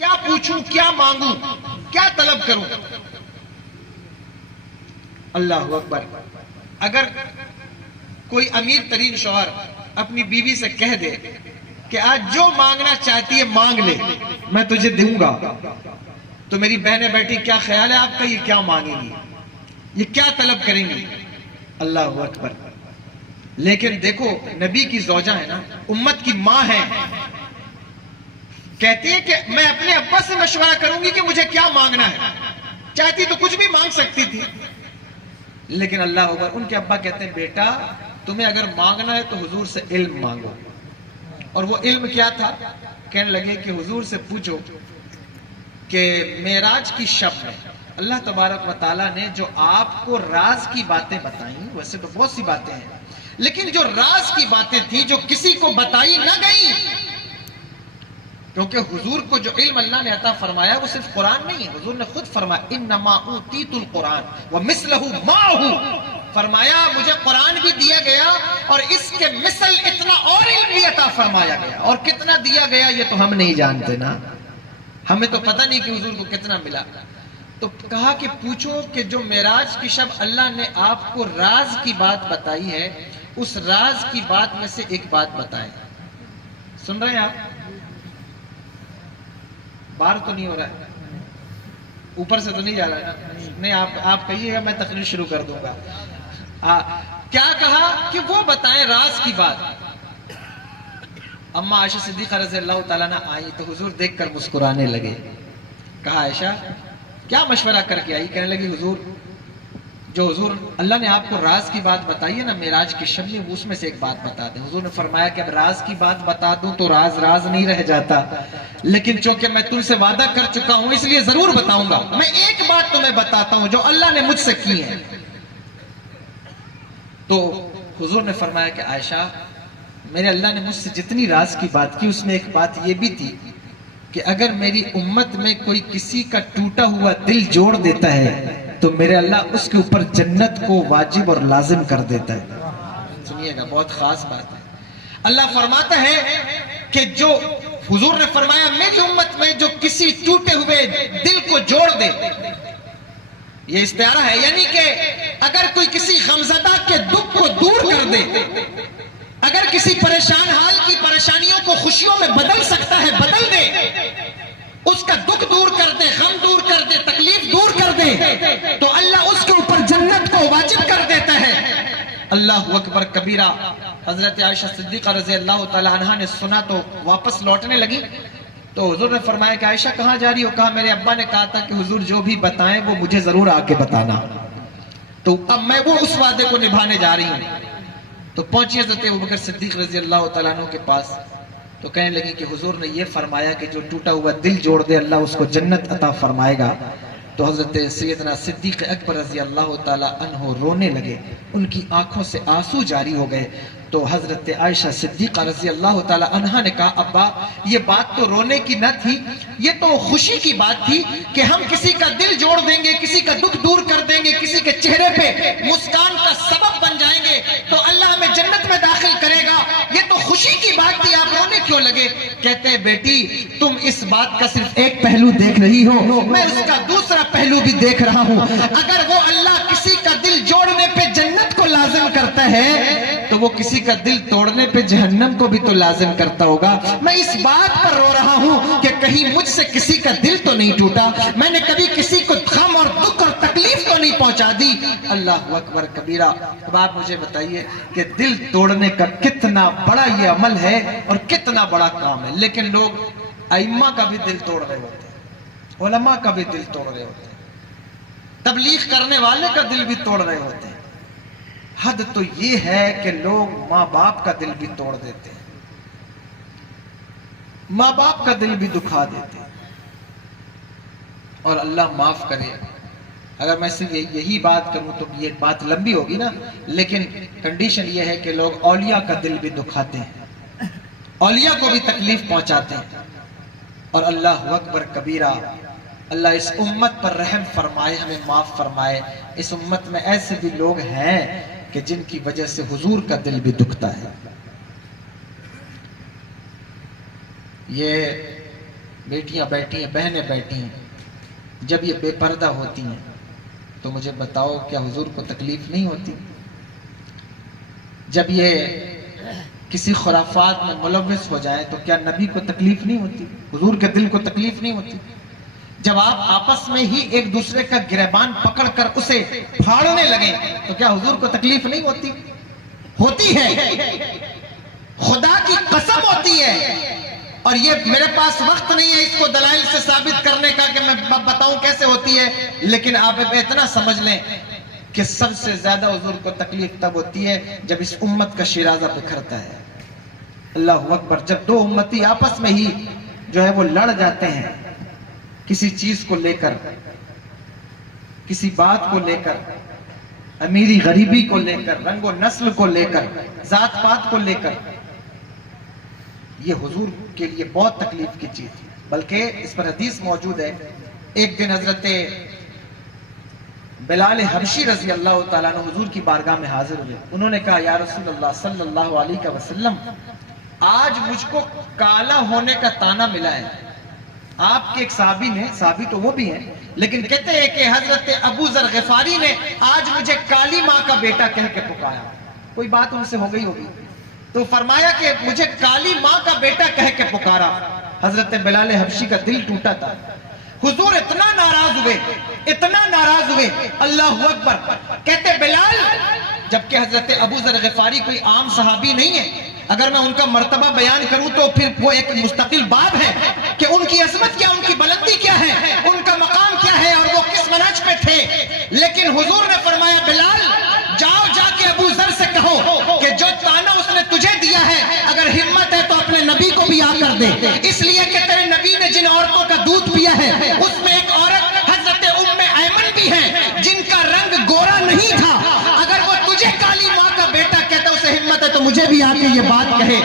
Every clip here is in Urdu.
کیا پوچھوں، کیا مانگوں، کیا طلب کروں؟ اللہ اکبر۔ اگر کوئی امیر ترین شوہر اپنی بیوی سے کہہ دے کہ آج جو مانگنا چاہتی ہے مانگ لے، میں تجھے دوں گا، تو میری بہنیں بیٹھی کیا خیال ہے آپ کا؟ یہ کیا مانگیں گی، یہ کیا طلب کریں گی؟ اللہ اکبر۔ لیکن دیکھو نبی کی زوجہ ہے نا، امت کی ماں ہے، کہتی ہے کہ میں اپنے ابا سے مشورہ کروں گی کہ مجھے کیا مانگنا ہے۔ چاہتی تو کچھ بھی مانگ سکتی تھی، لیکن اللہ اکبر، ان کے ابا کہتے ہیں بیٹا تمہیں اگر مانگنا ہے تو حضور سے علم مانگو۔ اور وہ علم کیا تھا؟ کہنے لگے کہ حضور سے پوچھو کہ معراج کی شب میں اللہ تبارک و تعالیٰ نے جو آپ کو راز کی باتیں بتائیں، ویسے تو بہت سی باتیں ہیں، لیکن جو راز کی باتیں تھیں جو کسی کو بتائی نہ گئی، کیونکہ حضور کو جو علم اللہ نے عطا فرمایا وہ صرف قرآن نہیں ہے، حضور نے خود فرمایا انما اوتیت القرآن ومثلہ معہ، فرمایا مجھے قرآن بھی دیا گیا اور اس کے مثل اتنا اور علم بھی عطا فرمایا گیا، اور کتنا دیا گیا یہ تو ہم نہیں جانتے نا، ہمیں تو پتہ نہیں کہ حضور کو کتنا ملا۔ تو کہا کہ پوچھو کہ جو معراج کی شب اللہ نے آپ کو راز کی بات بتائی ہے، اس راز کی بات میں سے ایک بات بتائیں۔ سن رہے ہیں آپ؟ باہر تو نہیں ہو رہا ہے، اوپر سے تو نہیں جا رہا ہے؟ نہیں، آپ کہیے گا میں تقریر شروع کر دوں گا۔ کیا کہا کہ وہ بتائیں راز کی بات۔ اما عائشہ صدیقہ رضی اللہ تعالیٰ نے آئی تو حضور دیکھ کر مسکرانے لگے۔ کہا عائشہ کیا مشورہ کر کے آئی؟ کہنے لگی حضور جو حضور اللہ نے آپ کو راز کی بات بتائی ہے نا معراج کی شب میں، اس میں سے ایک بات بتا دیں۔ حضور نے فرمایا کہ اب راز کی بات بتا دوں تو راز راز نہیں رہ جاتا، لیکن چونکہ میں تم سے وعدہ کر چکا ہوں اس لیے ضرور بتاؤں گا۔ میں ایک بات تمہیں بتاتا ہوں جو اللہ نے مجھ سے کی ہے۔ تو حضور نے فرمایا کہ عائشہ میرے اللہ نے مجھ سے جتنی راز کی بات کی اس میں ایک بات یہ بھی تھی کہ اگر میری امت میں کوئی کسی کا ٹوٹا ہوا دل جوڑ دیتا ہے تو میرے اللہ اس کے اوپر جنت کو واجب اور لازم کر دیتا ہے۔ سنیے گا، بہت خاص بات ہے۔ اللہ فرماتا ہے کہ جو حضور نے فرمایا میری امت میں جو کسی ٹوٹے ہوئے دل کو جوڑ دے، یہ استعارہ ہے، یعنی کہ اگر کوئی کسی غمزدہ کے دکھ کو دور کر دے، اگر کسی پریشان حال کی پریشانیوں کو خوشیوں میں بدل سکتا ہے بدل دے، اس کا دکھ دور کر دے، غم دور کر دے، تکلیف دور کر دے، تو اللہ اس کے اوپر جنت کو واجب کر دیتا ہے۔ اللہ اکبر کبیرہ۔ حضرت عائشہ صدیقہ رضی اللہ تعالی عنہا نے سنا تو واپس لوٹنے لگی، تو حضور نے فرمایا کہ عائشہ کہاں جا رہی ہو؟ کہا میرے ابا نے کہا تھا کہ حضور جو بھی بتائیں وہ مجھے ضرور آ کے بتانا، تو اب میں وہ اس وعدے کو نبھانے جا رہی ہوں۔ تو پہنچی حضرت ابوبکر صدیق رضی اللہ تعالیٰ عنہ کے پاس، تو کہنے لگی کہ حضور نے یہ فرمایا کہ جو ٹوٹا ہوا دل جوڑ دے اللہ اس کو جنت عطا فرمائے گا۔ تو حضرت سیدنا صدیق اکبر رضی اللہ تعالیٰ عنہ رونے لگے، ان کی آنکھوں سے آنسو جاری ہو گئے۔ تو حضرت عائشہ صدیقہ رضی اللہ تعالیٰ عنہ نے کہا ابا یہ بات تو رونے کی نہ تھی، یہ تو خوشی کی بات تھی کہ ہم کسی کا دل جوڑ دیں گے، کسی کا دکھ دور کر دیں گے، کسی کے چہرے پہ مسکان کا سبب بن جائیں گے تو اللہ ہمیں جنت میں داخل کرے گا، یہ تو خوشی کی بات تھی، آپ رونے کیوں لگے؟ کہتے ہیں بیٹی تم اس بات کا صرف ایک پہلو دیکھ رہی ہو، میں اس کا دوسرا پہلو بھی دیکھ رہا ہوں۔ اگر وہ اللہ کسی کا دل جوڑنے پہ جنت کو لازم کرتا ہے تو وہ کسی کا دل توڑنے پہ جہنم کو بھی تو لازم کرتا ہوگا۔ میں اس بات پر رو رہا ہوں کہ کہیں مجھ سے کسی کا دل تو نہیں ٹوٹا، میں نے کبھی کسی کو غم اور دکھ اور تکلیف تو نہیں پہنچا دی۔ اللہ اکبر کبیرہ۔ اب آپ مجھے بتائیے کہ دل توڑنے کا کتنا بڑا یہ عمل ہے اور کتنا بڑا کام ہے، لیکن لوگ ائمہ کا بھی دل توڑ رہے ہوتے ہیں، علماء کا بھی دل توڑ رہے ہوتے ہیں، تبلیغ کرنے والے کا دل بھی توڑ رہے ہوتے ہیں۔ حد تو یہ ہے کہ لوگ ماں باپ کا دل بھی توڑ دیتے ہیں، ماں باپ کا دل بھی دکھا دیتے ہیں۔ اور اللہ معاف کرے، اگر میں صرف یہی بات کروں تو یہ بات لمبی ہوگی نا، لیکن کنڈیشن یہ ہے کہ لوگ اولیاء کا دل بھی دکھاتے ہیں، اولیاء کو بھی تکلیف پہنچاتے ہیں۔ اور اللہ اکبر کبیرہ۔ اللہ اس امت پر رحم فرمائے، ہمیں معاف فرمائے۔ اس امت میں ایسے بھی لوگ ہیں کہ جن کی وجہ سے حضور کا دل بھی دکھتا ہے۔ یہ بیٹیاں بیٹھی ہیں، بہنیں بیٹھی ہیں، جب یہ بے پردہ ہوتی ہیں تو مجھے بتاؤ کیا حضور کو تکلیف نہیں ہوتی؟ جب یہ کسی خرافات میں ملوث ہو جائے تو کیا نبی کو تکلیف نہیں ہوتی؟ حضور کے دل کو تکلیف نہیں ہوتی؟ جب آپ آپس میں ہی ایک دوسرے کا گریبان پکڑ کر اسے پھاڑنے لگے تو کیا حضور کو تکلیف نہیں ہوتی؟ ہوتی ہے، خدا کی قسم ہوتی ہے۔ اور یہ میرے پاس وقت نہیں ہے اس کو دلائل سے ثابت کرنے کا کہ میں بتاؤں کیسے ہوتی ہے، لیکن آپ اتنا سمجھ لیں کہ سب سے زیادہ حضور کو تکلیف تب ہوتی ہے جب اس امت کا شیرازہ بکھرتا ہے۔ اللہ اکبر! جب دو امتی آپس میں ہی جو ہے وہ لڑ جاتے ہیں کسی چیز کو لے کر، کسی بات کو لے کر، امیری غریبی کو لے کر، رنگ و نسل کو لے کر، ذات پات کو لے کر، یہ حضور کے لیے بہت تکلیف کی چیز ہے۔ بلکہ اس پر حدیث موجود ہے، ایک دن حضرت بلال حبشی رضی اللہ تعالیٰ عنہ حضور کی بارگاہ میں حاضر ہوئے۔ انہوں نے کہا یا رسول اللہ صلی اللہ علیہ وسلم، آج مجھ کو کالا ہونے کا طعنہ ملا ہے۔ آپ کے ایک صحابی نے، صحابی تو وہ بھی ہیں لیکن کہتے ہیں کہ حضرت ابو ذر غفاری نے آج مجھے کالی ماں کا بیٹا کہہ کے پکارا۔ کوئی بات ان سے ہو گئی ہوگی تو فرمایا کہ مجھے کالی ماں کا بیٹا کہہ کے پکارا۔ حضرت بلال حبشی کا دل ٹوٹا تھا۔ حضور اتنا ناراض ہوئے، اتنا ناراض ہوئے، اللہ اکبر! کہتے بلال، جبکہ حضرت ابو ذر غفاری کوئی عام صحابی نہیں ہے، اگر میں ان کا مرتبہ بیان کروں تو پھر وہ ایک مستقل باب ہے کہ ان کی عظمت کیا، ان کی بلندی کیا ہے، ان کا مقام کیا ہے اور وہ کس منہج پہ تھے۔ لیکن حضور نے فرمایا بلال، جاؤ جا کے ابو ذر سے کہو کہ جو طعنہ اس نے تجھے دیا ہے اگر ہمت ہے تو اپنے نبی کو بھی آ کر دے، اس لیے کہ تیرے نبی نے جن عورتوں کا دودھ پیا ہے اس میں ایک عورت حضرت ام ایمن بھی ہے جن کا رنگ گورا نہیں تھا، اگر وہ تجھے کالی ماں کا بیٹا کہتا اسے ہمت ہے تو مجھے بھی آ کے یہ بات کہے۔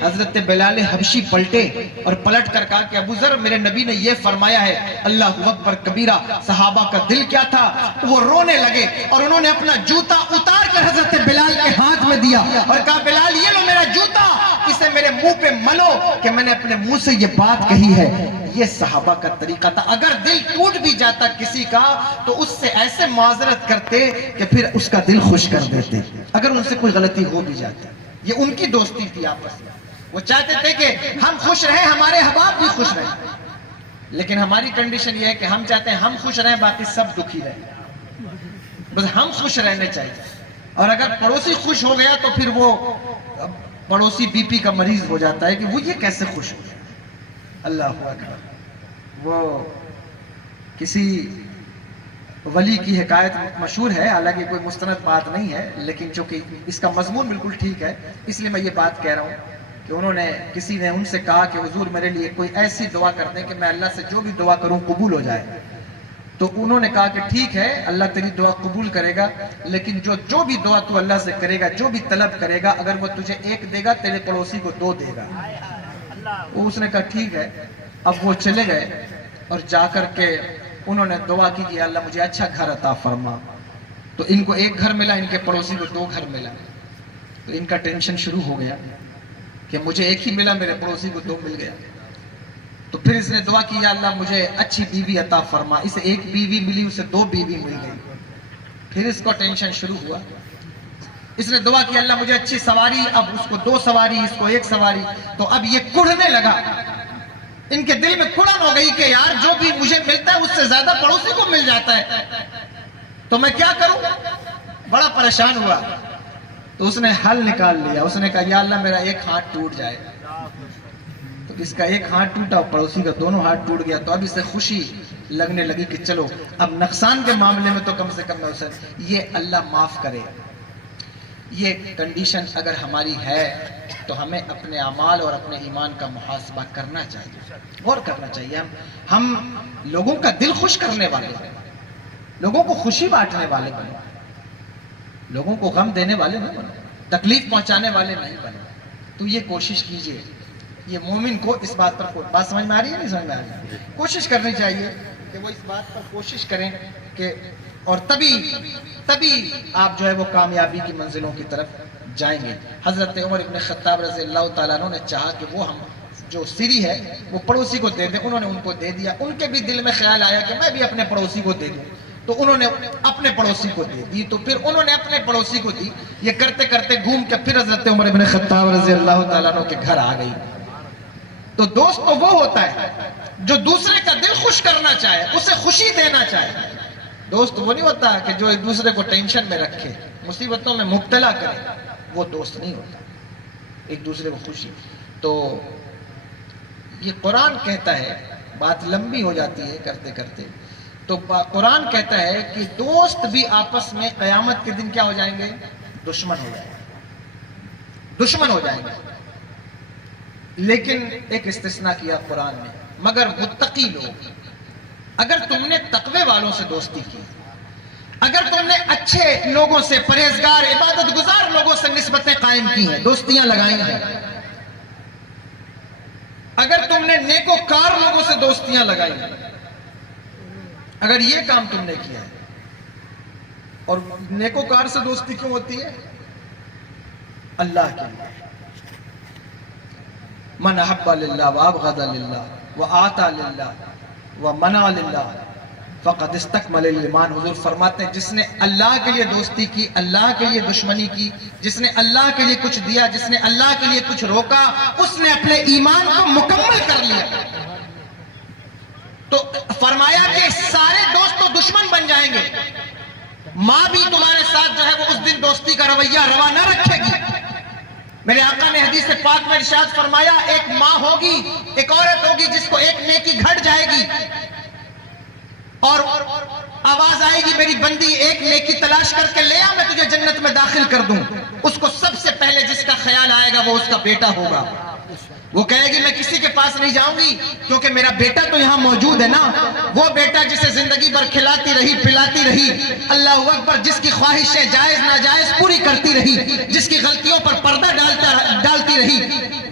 حضرت بلال حبشی پلٹے اور پلٹ کر کہا کہ ابو ذر، میرے نبی نے یہ فرمایا ہے۔ اللہ اکبر کبیرہ! صحابہ کا دل کیا تھا، وہ رونے لگے اور انہوں نے اپنا جوتا اتار کر حضرت بلال کے ہاتھ میں دیا اور کہا بلال یہ لو میرا جوتا، اسے میرے منہ پہ ملو کہ میں نے اپنے منہ سے یہ بات کہی ہے۔ یہ صحابہ کا طریقہ تھا، اگر دل ٹوٹ بھی جاتا کسی کا تو اس سے ایسے معذرت کرتے کہ پھر اس کا دل خوش کر دیتے اگر ان سے کوئی غلطی ہو بھی جاتی۔ یہ ان کی دوستی تھی آپس میں، وہ چاہتے تھے کہ ہم خوش رہیں، ہمارے احباب بھی خوش رہیں، لیکن ہماری کنڈیشن یہ ہے کہ ہم چاہتے ہیں ہم خوش رہیں باقی سب دکھی رہیں، بس ہم خوش رہنے چاہیے۔ اور اگر پڑوسی خوش ہو گیا تو پھر وہ پڑوسی بی پی کا مریض ہو جاتا ہے کہ وہ یہ کیسے خوش ہو گیا۔ اللہ اکبر! وہ کسی ولی کی حکایت مشہور ہے، حالانکہ کوئی مستند بات نہیں ہے لیکن چونکہ اس کا مضمون بالکل ٹھیک ہے اس لیے میں یہ بات کہہ رہا ہوں کہ انہوں نے، کسی نے ان سے کہا کہ حضور میرے لیے کوئی ایسی دعا کر دیں کہ میں اللہ سے جو بھی دعا کروں قبول ہو جائے۔ تو انہوں نے کہا کہ ٹھیک ہے، اللہ تیری دعا قبول کرے گا، لیکن جو بھی دعا تو اللہ سے کرے گا، جو بھی طلب کرے گا، اگر وہ تجھے ایک دے گا تیرے پڑوسی کو 2 دے گا۔ اس نے کہا ٹھیک ہے۔ اب وہ چلے گئے اور جا کر کے انہوں نے دعا کی کہ اللہ مجھے اچھا گھر عطا فرما۔ تو ان کو 1 گھر ملا، ان کے پڑوسی کو 2 گھر ملا، تو ان کا ٹینشن شروع ہو گیا کہ مجھے 1 ہی ملا، میرے پڑوسی کو 2 مل گیا۔ تو پھر اس نے دعا کی یا اللہ مجھے اچھی بیوی عطا فرما، اسے 1 بیوی ملی، اسے 2 بیوی مل گئی۔ پھر اس کو ٹینشن شروع ہوا، اس نے دعا کی اللہ مجھے اچھی سواری، اب اس کو 2 سواری، اس کو 1 سواری۔ تو اب یہ کڑھنے لگا، ان کے دل میں کڑن ہو گئی کہ یار جو بھی مجھے ملتا ہے اس سے زیادہ پڑوسی کو مل جاتا ہے، تو میں کیا کروں؟ بڑا پریشان ہوا۔ تو اس نے حل نکال لیا، اس نے کہا یا اللہ میرا 1 ہاتھ ٹوٹ جائے۔ تو اس کا 1 ہاتھ ٹوٹا، پڑوسی کا دونوں ہاتھ ٹوٹ گیا۔ تو اب اسے خوشی لگنے لگی کہ چلو اب نقصان کے معاملے میں تو کم سے کم میں اسے یہ اللہ معاف کرے۔ یہ کنڈیشن اگر ہماری ہے تو ہمیں اپنے اعمال اور اپنے ایمان کا محاسبہ کرنا چاہیے، غور کرنا چاہیے۔ ہم لوگوں کا دل خوش کرنے والے ہیں، لوگوں کو خوشی بانٹنے والے بنو، لوگوں کو غم دینے والے نہیں بنو، تکلیف پہنچانے والے نہیں بنو۔ تو یہ کوشش کیجئے، یہ مومن کو اس بات پر، بات سمجھ میں آ رہی ہے نہیں سمجھ میں آ رہی ہے؟ کوشش کرنی چاہیے کہ وہ اس بات پر کوشش کریں کہ، اور تبھی آپ جو ہے وہ کامیابی کی منزلوں کی طرف جائیں گے۔ حضرت عمر ابن خطاب رضی اللہ تعالیٰ عنہ نے چاہا کہ وہ ہم جو سری ہے وہ پڑوسی کو دے دیں. انہوں نے ان کو دے دیا. ان کے بھی دل میں خیال آیا کہ میں بھی اپنے پڑوسی کو دے دوں, تو انہوں نے اپنے پڑوسی کو دے دی. تو پھر انہوں نے اپنے پڑوسی کو دی. یہ کرتے کرتے گھوم کے پھر حضرت عمر بن خطاب رضی اللہ تعالیٰ عنہ کے گھر آ گئی. تو دوست تو وہ ہوتا ہے جو دوسرے کا دل خوش کرنا چاہے, اسے خوشی دینا چاہے. دوست وہ نہیں ہوتا کہ جو ایک دوسرے کو ٹینشن میں رکھے, مصیبتوں میں مبتلا کرے. وہ دوست نہیں ہوتا, ایک دوسرے کو خوشی. تو یہ قرآن کہتا ہے, بات لمبی ہو جاتی ہے کرتے کرتے, تو قرآن کہتا ہے کہ دوست بھی آپس میں قیامت کے دن کیا ہو جائیں گے؟ دشمن ہو جائیں گے, دشمن ہو جائیں گے. لیکن ایک استثناء کیا قرآن نے, مگر متقی لوگ. اگر تم نے تقوی والوں سے دوستی کی, اگر تم نے اچھے لوگوں سے, پرہیزگار عبادت گزار لوگوں سے نسبتیں قائم کی ہیں, دوستیاں لگائی ہیں, اگر تم نے نیکوکار لوگوں سے دوستیاں لگائی ہیں, اگر یہ کام تم نے کیا ہے. اور نیکوکار سے دوستی کیوں ہوتی ہے؟ اللہ کے لیے. من احب للہ وابغض للہ وآتا للہ ومنع للہ فقد استکمل الایمان. حضور فرماتے ہیں جس نے اللہ کے لیے دوستی کی, اللہ کے لیے دشمنی کی, جس نے اللہ کے لیے کچھ دیا, جس نے اللہ کے لیے کچھ روکا, اس نے اپنے ایمان کو مکمل کر لیا. تو فرمایا کہ سارے دوست تو دشمن بن جائیں گے, ماں بھی تمہارے ساتھ جو ہے وہ اس دن دوستی کا رویہ روا نہ رکھے گی. میرے آقا نے حدیث پاک میں ارشاد فرمایا, ایک ماں ہوگی, ایک عورت ہوگی جس کو ایک نیکی گھٹ جائے گی, اور آواز آئے گی میری بندی ایک نیکی تلاش کر کے لے آ, میں تجھے جنت میں داخل کر دوں. اس کو سب سے پہلے جس کا خیال آئے گا وہ اس کا بیٹا ہوگا. وہ کہے گی میں کسی کے پاس نہیں جاؤں گی کیونکہ میرا بیٹا تو یہاں موجود ہے نا. وہ بیٹا جسے زندگی بھر کھلاتی رہی, پلاتی رہی, اللہ اکبر, جس کی خواہشیں جائز ناجائز پوری کرتی رہی, جس کی غلطیوں پر پردہ ڈالتی رہی,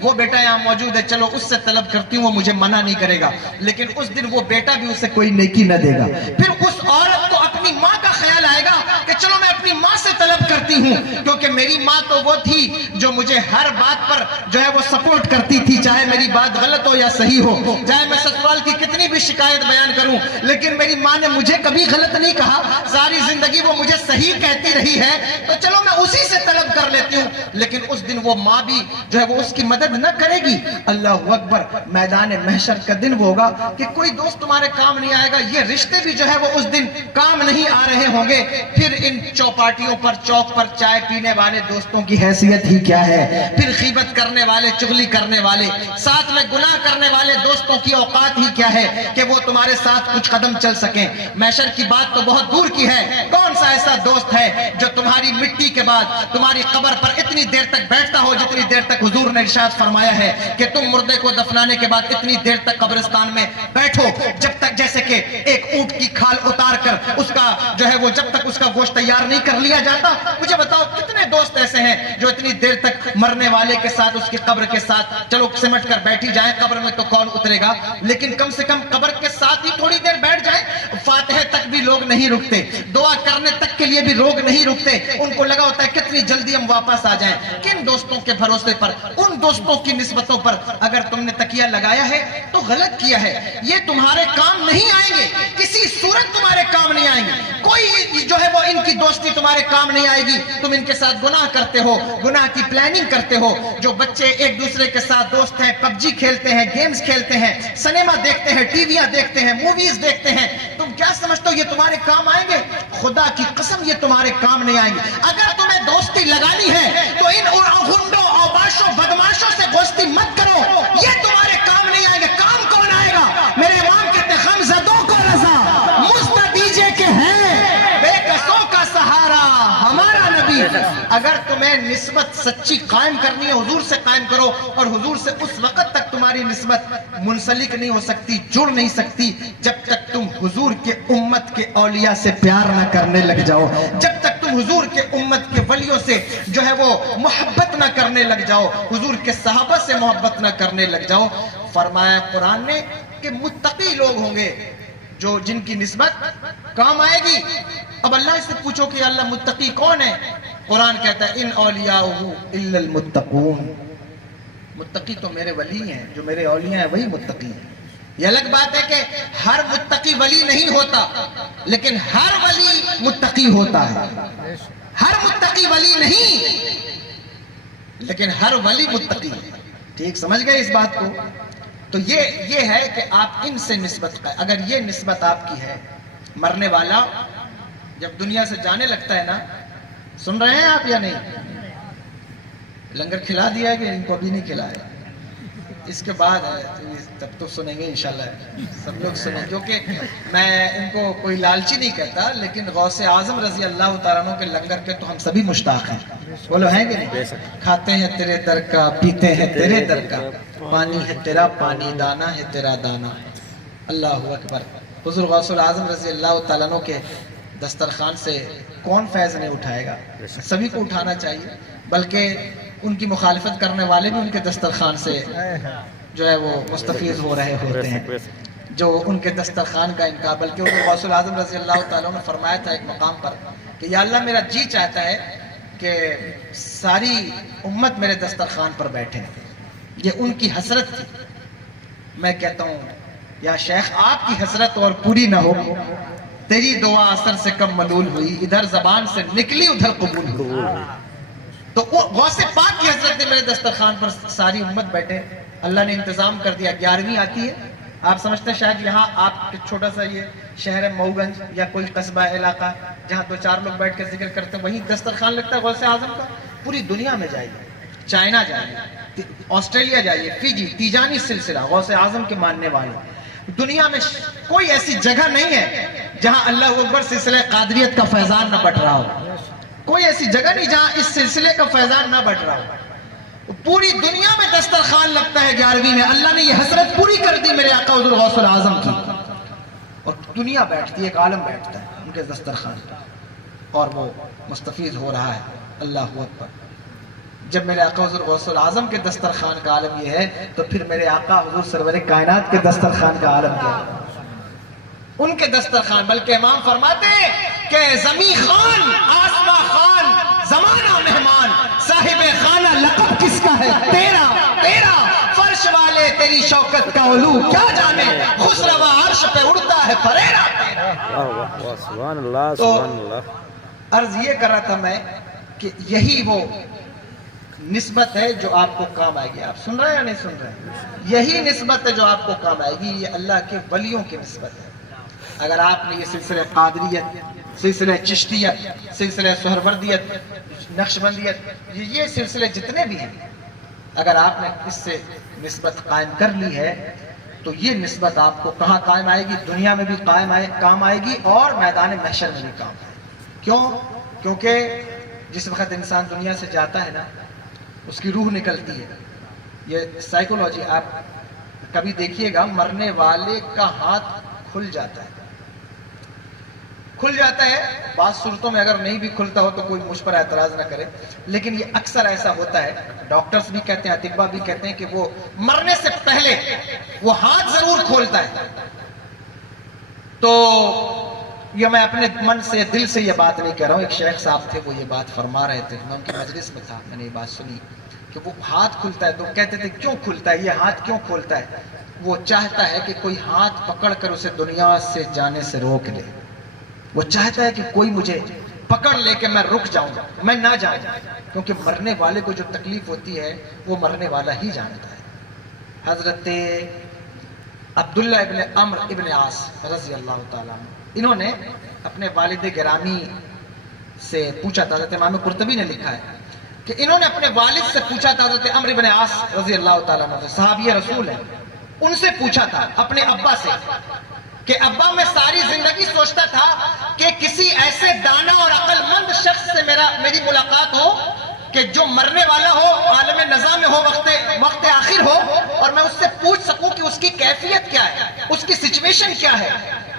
وہ بیٹا یہاں موجود ہے, چلو اس سے طلب کرتی ہوں, وہ مجھے منع نہیں کرے گا. لیکن اس دن وہ بیٹا بھی اسے کوئی نیکی نہ دے گا. پھر اس عورت کو اپنی ماں کا خیال آئے گا کہ چلو میں اپنی ماں سے طلب کرتی ہوں, کیونکہ میری ماں تو وہ تھی جو مجھے ہر بات پر جو ہے وہ سپورٹ کرتی تھی, چاہے میری بات غلط ہو یا صحیح ہو, چاہے میں سسرال کی کتنی بھی شکایت بیان کروں, لیکن میری ماں نے مجھے کبھی غلط نہیں کہا, ساری زندگی وہ مجھے صحیح کہتی رہی ہے, تو چلو میں اسی سے طلب کر لیتی ہوں. لیکن اس دن وہ ماں بھی جو ہے وہ اس کی مدد نہ کرے گی. اللہ اکبر, میدان محشر کا دن وہ ہوگا کہ کوئی دوست تمہارے کام نہیں آئے گا. یہ رشتے بھی جو ہے وہ اس دن کام نہیں آ رہے ہوں گے. پھر ان چوپاٹیوں پر, چوک پر چائے پینے والے دوستوں کی حیثیت ہی کیا ہے, پھر غیبت کرنے والے, چغلی کرنے والے, ساتھ میں گناہ کرنے والے دوستوں کی اوقات ہی کیا ہے کہ وہ تمہارے ساتھ کچھ قدم چل سکیں. محشر کی بات تو بہت دور کی ہے, کون سا ایسا دوست ہے جو تمہاری مٹی کے بعد تمہاری قبر پر اتنی دیر تک بیٹھتا ہو جتنی دیر تک حضور نے ارشاد فرمایا ہے کہ تم مردے کو دفنانے کے بعد اتنی دیر تک قبرستان میں بیٹھو جب تک جیسے کہ ایک اونٹ کی کھال اتار کر اس کا جو ہے وہ جب تک اس کا گوشت تیار نہیں کر لیا جاتا. مجھے بتاؤ کتنے دوست ایسے ہیں جو اتنی دیر تک مرنے والے کے ساتھ, اس کی قبر کے ساتھ چلو سمٹ کر بیٹھی جائیں, قبر میں تو کون اترے گا, لیکن کم سے کم قبر کے ساتھ ہی تھوڑی دیر بیٹھ جائیں. فاتحہ تک بھی لوگ نہیں رکتے, دعا کرنے تک کے لیے بھی لوگ نہیں رکتے. ان کو لگا ہوتا ہے کتنی جلدی ہم واپس آ جائیں. کن دوستوں کے بھروسے پر, ان دوستوں کی نسبتوں پر اگر تم نے تکیہ لگایا ہے تو غلط کیا ہے. یہ تمہارے کام نہیں آئیں گے, کسی صورت تمہارے کام نہیں آئیں گے. کوئی جو ہے وہ ان کی دوستی تمہارے کام نہیں آئے گی. تم ان کے ساتھ گناہ کرتے ہو, گناہ کی پلاننگ کرتے ہو. جو بچے ایک دوسرے کے ساتھ دوست ہیں, پب جی کھیلتے ہیں, گیمز کھیلتے ہیں, سنیما دیکھتے ہیں, ٹی ویاں دیکھتے ہیں, موویز دیکھتے ہیں, تم کیا سمجھتے ہو یہ تمہارے کام آئیں گے؟ خدا کی قسم یہ تمہارے کام نہیں آئیں گے. اگر تمہیں دوستی لگانی ہے تو ان غنڈوں, اوباشوں, بدماشوں سے دوستی مت کرو, یہ تمہارے کام نہیں آئیں گے. کام کون آئے گا؟ میرے امام کہتے ہیں غمزدوں کو رضا, مستدیجے کے ہیں بے کسوں کا سہارا ہمارا نبی. اگر تمہیں نسبت سچی قائم کرنی ہے حضور سے قائم کرو, اور حضور سے اس وقت تک تمہاری نسبت منسلک نہیں ہو سکتی, جڑ نہیں سکتی جب تک تم حضور کے امت کے اولیاء سے پیار نہ کرنے لگ جاؤ, جب تک تم حضور کے امت کے ولیوں سے جو ہے وہ محبت نہ کرنے لگ جاؤ, حضور کے صحابہ سے محبت نہ کرنے لگ جاؤ. فرمایا قرآن نے کہ متقی لوگ ہوں گے جو جن کی نسبت کام آئے گی. اب اللہ سے پوچھو کہ اللہ متقی کون ہے؟ قرآن کہتا ہے ان اولیاءہ الا المتقون, متقی تو میرے ولی ہیں، جو میرے اولیاء ہیں وہی متقی ہیں۔ یہ الگ بات ہے کہ ہر متقی ولی نہیں ہوتا، لیکن ہر ولی متقی ہوتا ہے۔ ہر متقی ولی نہیں، لیکن ہر ولی متقی ہے۔ ٹھیک سمجھ گئے اس بات کو؟ تو یہ ہے کہ آپ ان سے نسبت کا، اگر یہ نسبت آپ کی ہے، مرنے والا جب دنیا سے جانے لگتا ہے نا، سن رہے ہیں آپ یا نہیں؟ لنگر کھلا دیا ہے کہ ان کو ابھی نہیں کھلایا؟ اس کے بعد ہے تب تو سنیں گے انشاءاللہ، سب لوگ سنیں، کیونکہ میں ان کو کوئی لالچی نہیں کہتا، لیکن غوث اعظم رضی اللہ تعالیٰ عنہ کے لنگر کے تو ہم سبھی مشتاق ہیں، بولو ہیں کہ نہیں؟ کھاتے ہیں تیرے در کا، پیتے ہیں تیرے در کا، پانی ہے تیرا پانی، دانا ہے تیرا دانا۔ اللہ اکبر۔ حضور غوث اعظم رضی اللہ تعالیٰ عنہ کے دسترخوان سے کون فیض نہیں اٹھائے گا؟ سبھی کو اٹھانا چاہیے، بلکہ ان کی مخالفت کرنے والے بھی ان کے دسترخوان سے جو ہے وہ مستفیض ہو رہے ہوتے ہیں، جو ان کے دسترخوان کا انکار۔ بلکہ حضور غوث اعظم رضی اللہ تعالیٰ نے فرمایا تھا ایک مقام پر کہ یا اللہ میرا جی چاہتا ہے کہ ساری امت میرے دسترخوان پر بیٹھے، یہ ان کی حسرت تھی۔ میں کہتا ہوں یا شیخ آپ کی حسرت اور پوری نہ ہو، تیری دعا اثر سے کم ملول ہوئی، ادھر زبان سے نکلی ادھر قبول ہوئی۔ تو غوث پاک کی حضرت نے میرے دسترخوان پر ساری امت بیٹھے، اللہ نے انتظام کر دیا۔ 11ویں آتی ہے، آپ سمجھتے ہیں شاید یہاں آپ چھوٹا سا یہ شہر مئوگنج یا کوئی قصبہ علاقہ جہاں 2-4 لوگ بیٹھ کے ذکر کرتے ہیں، وہیں دسترخوان لگتا ہے غوث اعظم کا؟ پوری دنیا میں جائیے، چائنا جائیے، آسٹریلیا جائیے، فیجی، تیجانی سلسلہ غوث اعظم کے ماننے والے، دنیا میں کوئی ایسی جگہ نہیں ہے جہاں اللہ اکبر سلسلہ قادریت کا فیضان نہ بٹ رہا ہو۔ کوئی ایسی جگہ نہیں جہاں اس سلسلے کا فیضان نہ بٹ رہا ہو۔ پوری دنیا میں دسترخوان لگتا ہے 11ویں میں۔ اللہ نے یہ حسرت پوری کر دی میرے آقا حضور غوث اعظم کی، اور دنیا بیٹھتی ہے، ایک عالم بیٹھتا ہے ان کے دسترخوان پر، اور وہ مستفیض ہو رہا ہے۔ اللہ اکبر۔ جب میرے آقا حضور غوث اعظم کے دسترخوان کا عالم یہ ہے، تو پھر میرے آقا حضور سرور کائنات کے دسترخوان کا عالم کیا ہے؟ ان کے دسترخوان، بلکہ امام فرماتے ہیں کہ زمین خان، آسما خان، زمانہ مہمان، صاحب خانہ لقب کس کا ہے؟ تیرا تیرا، فرش والے تیری شوکت کا علو کیا جانے، خسروا عرش پہ اڑتا ہے فریرا تیرا۔ سبحان اللہ سبحان اللہ۔ عرض یہ کر رہا تھا میں کہ یہی وہ نسبت ہے جو آپ کو کام آئے گی۔ آپ سن رہے ہیں یا نہیں سن رہے ہیں؟ یہی نسبت ہے جو آپ کو کام آئے گی، یہ اللہ کے ولیوں کی نسبت ہے۔ اگر آپ نے یہ سلسلہ قادریت، سلسلہ چشتیت، سلسلہ سہروردیت، نقشبندیت، یہ سلسلے جتنے بھی ہیں، اگر آپ نے اس سے نسبت قائم کر لی ہے تو یہ نسبت آپ کو کہاں قائم آئے گی؟ دنیا میں بھی کام آئے گی اور میدان محشر میں بھی کام آئے گی۔ کیوں؟ کیونکہ جس وقت انسان دنیا سے جاتا ہے نا، اس کی روح نکلتی ہے۔ یہ سائیکولوجی آپ کبھی دیکھیے گا، مرنے والے کا ہاتھ کھل جاتا ہے، کھل جاتا ہے۔ بعض صورتوں میں اگر نہیں بھی کھلتا ہو تو کوئی مجھ پر اعتراض نہ کرے، لیکن یہ اکثر ایسا ہوتا ہے، ڈاکٹرز بھی کہتے ہیں، اطباء بھی کہتے ہیں کہ وہ مرنے سے پہلے وہ ہاتھ ضرور کھولتا ہے۔ تو یہ میں اپنے من سے، دل سے یہ بات نہیں کہہ رہا ہوں۔ ایک شیخ صاحب تھے، وہ یہ بات فرما رہے تھے، میں ان کی مجلس میں تھا، میں نے یہ بات سنی کہ وہ ہاتھ کھلتا ہے، تو کہتے تھے کیوں کھلتا ہے یہ ہاتھ، کیوں کھولتا ہے؟ وہ چاہتا ہے کہ کوئی ہاتھ پکڑ کر اسے دنیا سے جانے سے روک لے۔ وہ چاہتا ہے کہ کوئی مجھے پکڑ لے کہ میں رک جاؤں، میں نہ جاؤں، کیونکہ مرنے والے کو جو تکلیف ہوتی ہے وہ مرنے والا ہی جانتا ہے۔ حضرت عبداللہ ابن عمرو ابن عاص رضی اللہ تعالیٰ عنہ، انہوں نے اپنے والد گرامی سے پوچھا تھا، حضرت امام قرطبی نے لکھا ہے کہ انہوں نے اپنے والد سے پوچھا تھا، حضرت عمرو ابن عاص رضی اللہ تعالیٰ عنہ، صحابی رسول ہیں، ان سے پوچھا تھا اپنے ابا سے کہ ابا میں ساری زندگی سوچتا تھا کہ کسی ایسے دانا اور عقل مند شخص سے میری ملاقات ہو کہ جو مرنے والا ہو، عالم نظام میں ہو، وقت آخر ہو، اور میں اس سے پوچھ سکوں کہ اس کی کیفیت کیا ہے، اس کی سچویشن کیا ہے۔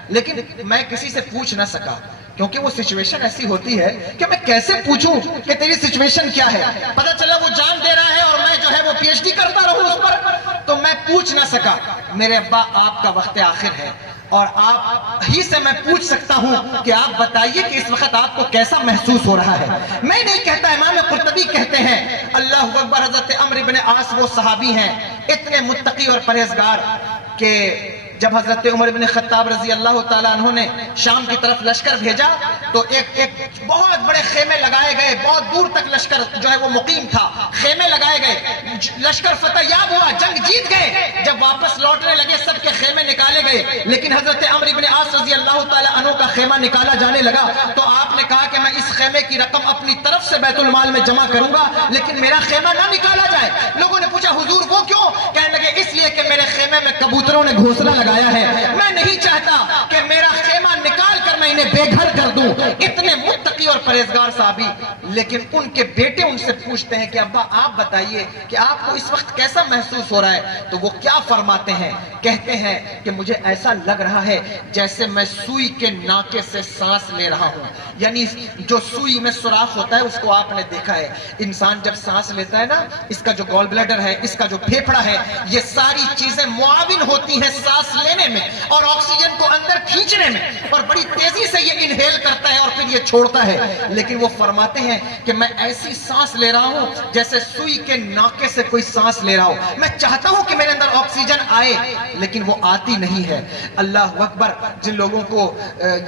لیکن میں کسی سے پوچھ نہ سکا، کیونکہ وہ سچویشن ایسی ہوتی ہے کہ میں کیسے پوچھوں کہ تیری سچویشن کیا ہے؟ پتہ چلا وہ جان دے رہا ہے اور میں جو ہے وہ پی ایچ ڈی کرتا رہوں اس پر، تو میں پوچھ نہ سکا۔ میرے ابا آپ کا وقت آخر ہے اور آپ ہی سے میں پوچھ سکتا ہوں کہ آپ بتائیے کہ اس وقت آپ کو کیسا محسوس ہو رہا ہے. میں نہیں کہتا, امام قرطبی کہتے ہیں اللہ اکبر, حضرت عمرو بن عاص وہ صحابی ہیں اتنے متقی اور پرہیزگار کہ جب حضرت عمر بن خطاب رضی اللہ تعالیٰ عنہ نے شام کی طرف لشکر بھیجا تو ایک بہت بڑے خیمے لگائے گئے, بہت دور تک لشکر جو ہے وہ مقیم تھا, خیمے لگائے گئے, لشکر فتح یاب ہوا, جنگ جیت گئے. جب واپس لوٹنے لگے سب کے خیمے نکالے گئے, لیکن حضرت عمرو بن عاص رضی اللہ تعالیٰ عنہ کا خیمہ نکالا جانے لگا تو آپ نے کہا کہ میں اس خیمے کی رقم اپنی طرف سے بیت المال میں جمع کروں گا, لیکن میرا خیمہ نہ نکالا جائے. لوگوں نے پوچھا حضور وہ کیوں؟ کہنے لگے اس لیے کہ میرے خیمے میں کبوتروں نے گھونسلہ لگایا ہے, میں نہیں چاہتا کہ میرا خیمہ نکال کر میں انہیں بے گھر کر دوں. اتنے متقی اور پرہیزگار صحابی. لیکن ان کے بیٹے ان سے پوچھتے ہیں کہ ابا آپ بتائیے کہ آپ کو اس وقت کیسا محسوس ہو رہا ہے, تو وہ کیا فرماتے ہیں؟ کہتے ہیں کہ مجھے ایسا لگ رہا ہے جیسے میں سوئی کے ناکے سے سانس لے رہا ہوں. یعنی جو سوئی میں سوراخ ہوتا ہے اس کو آپ نے دیکھا ہے, انسان جب سانس لیتا ہے نا, اس کا جو گال بلیڈر ہے, اس کا جو پھیپھڑا ہے, یہ ساری چیزیں معاون ہوتی ہیں سانس لینے میں اور آکسیجن کو اندر کھینچنے میں, اور بڑی تیزی سے یہ انہیل کرتا ہے اور پھر یہ چھوڑتا ہے. لیکن وہ فرماتے ہیں کہ میں ایسی سانس لے رہا ہوں جیسے سوئی کے ناکے سے کوئی سانس لے رہا ہوں. میں چاہتا ہوں کہ میرے اندر آکسیجن آئے لیکن وہ آتی نہیں ہے. اللہ اکبر. جن لوگوں کو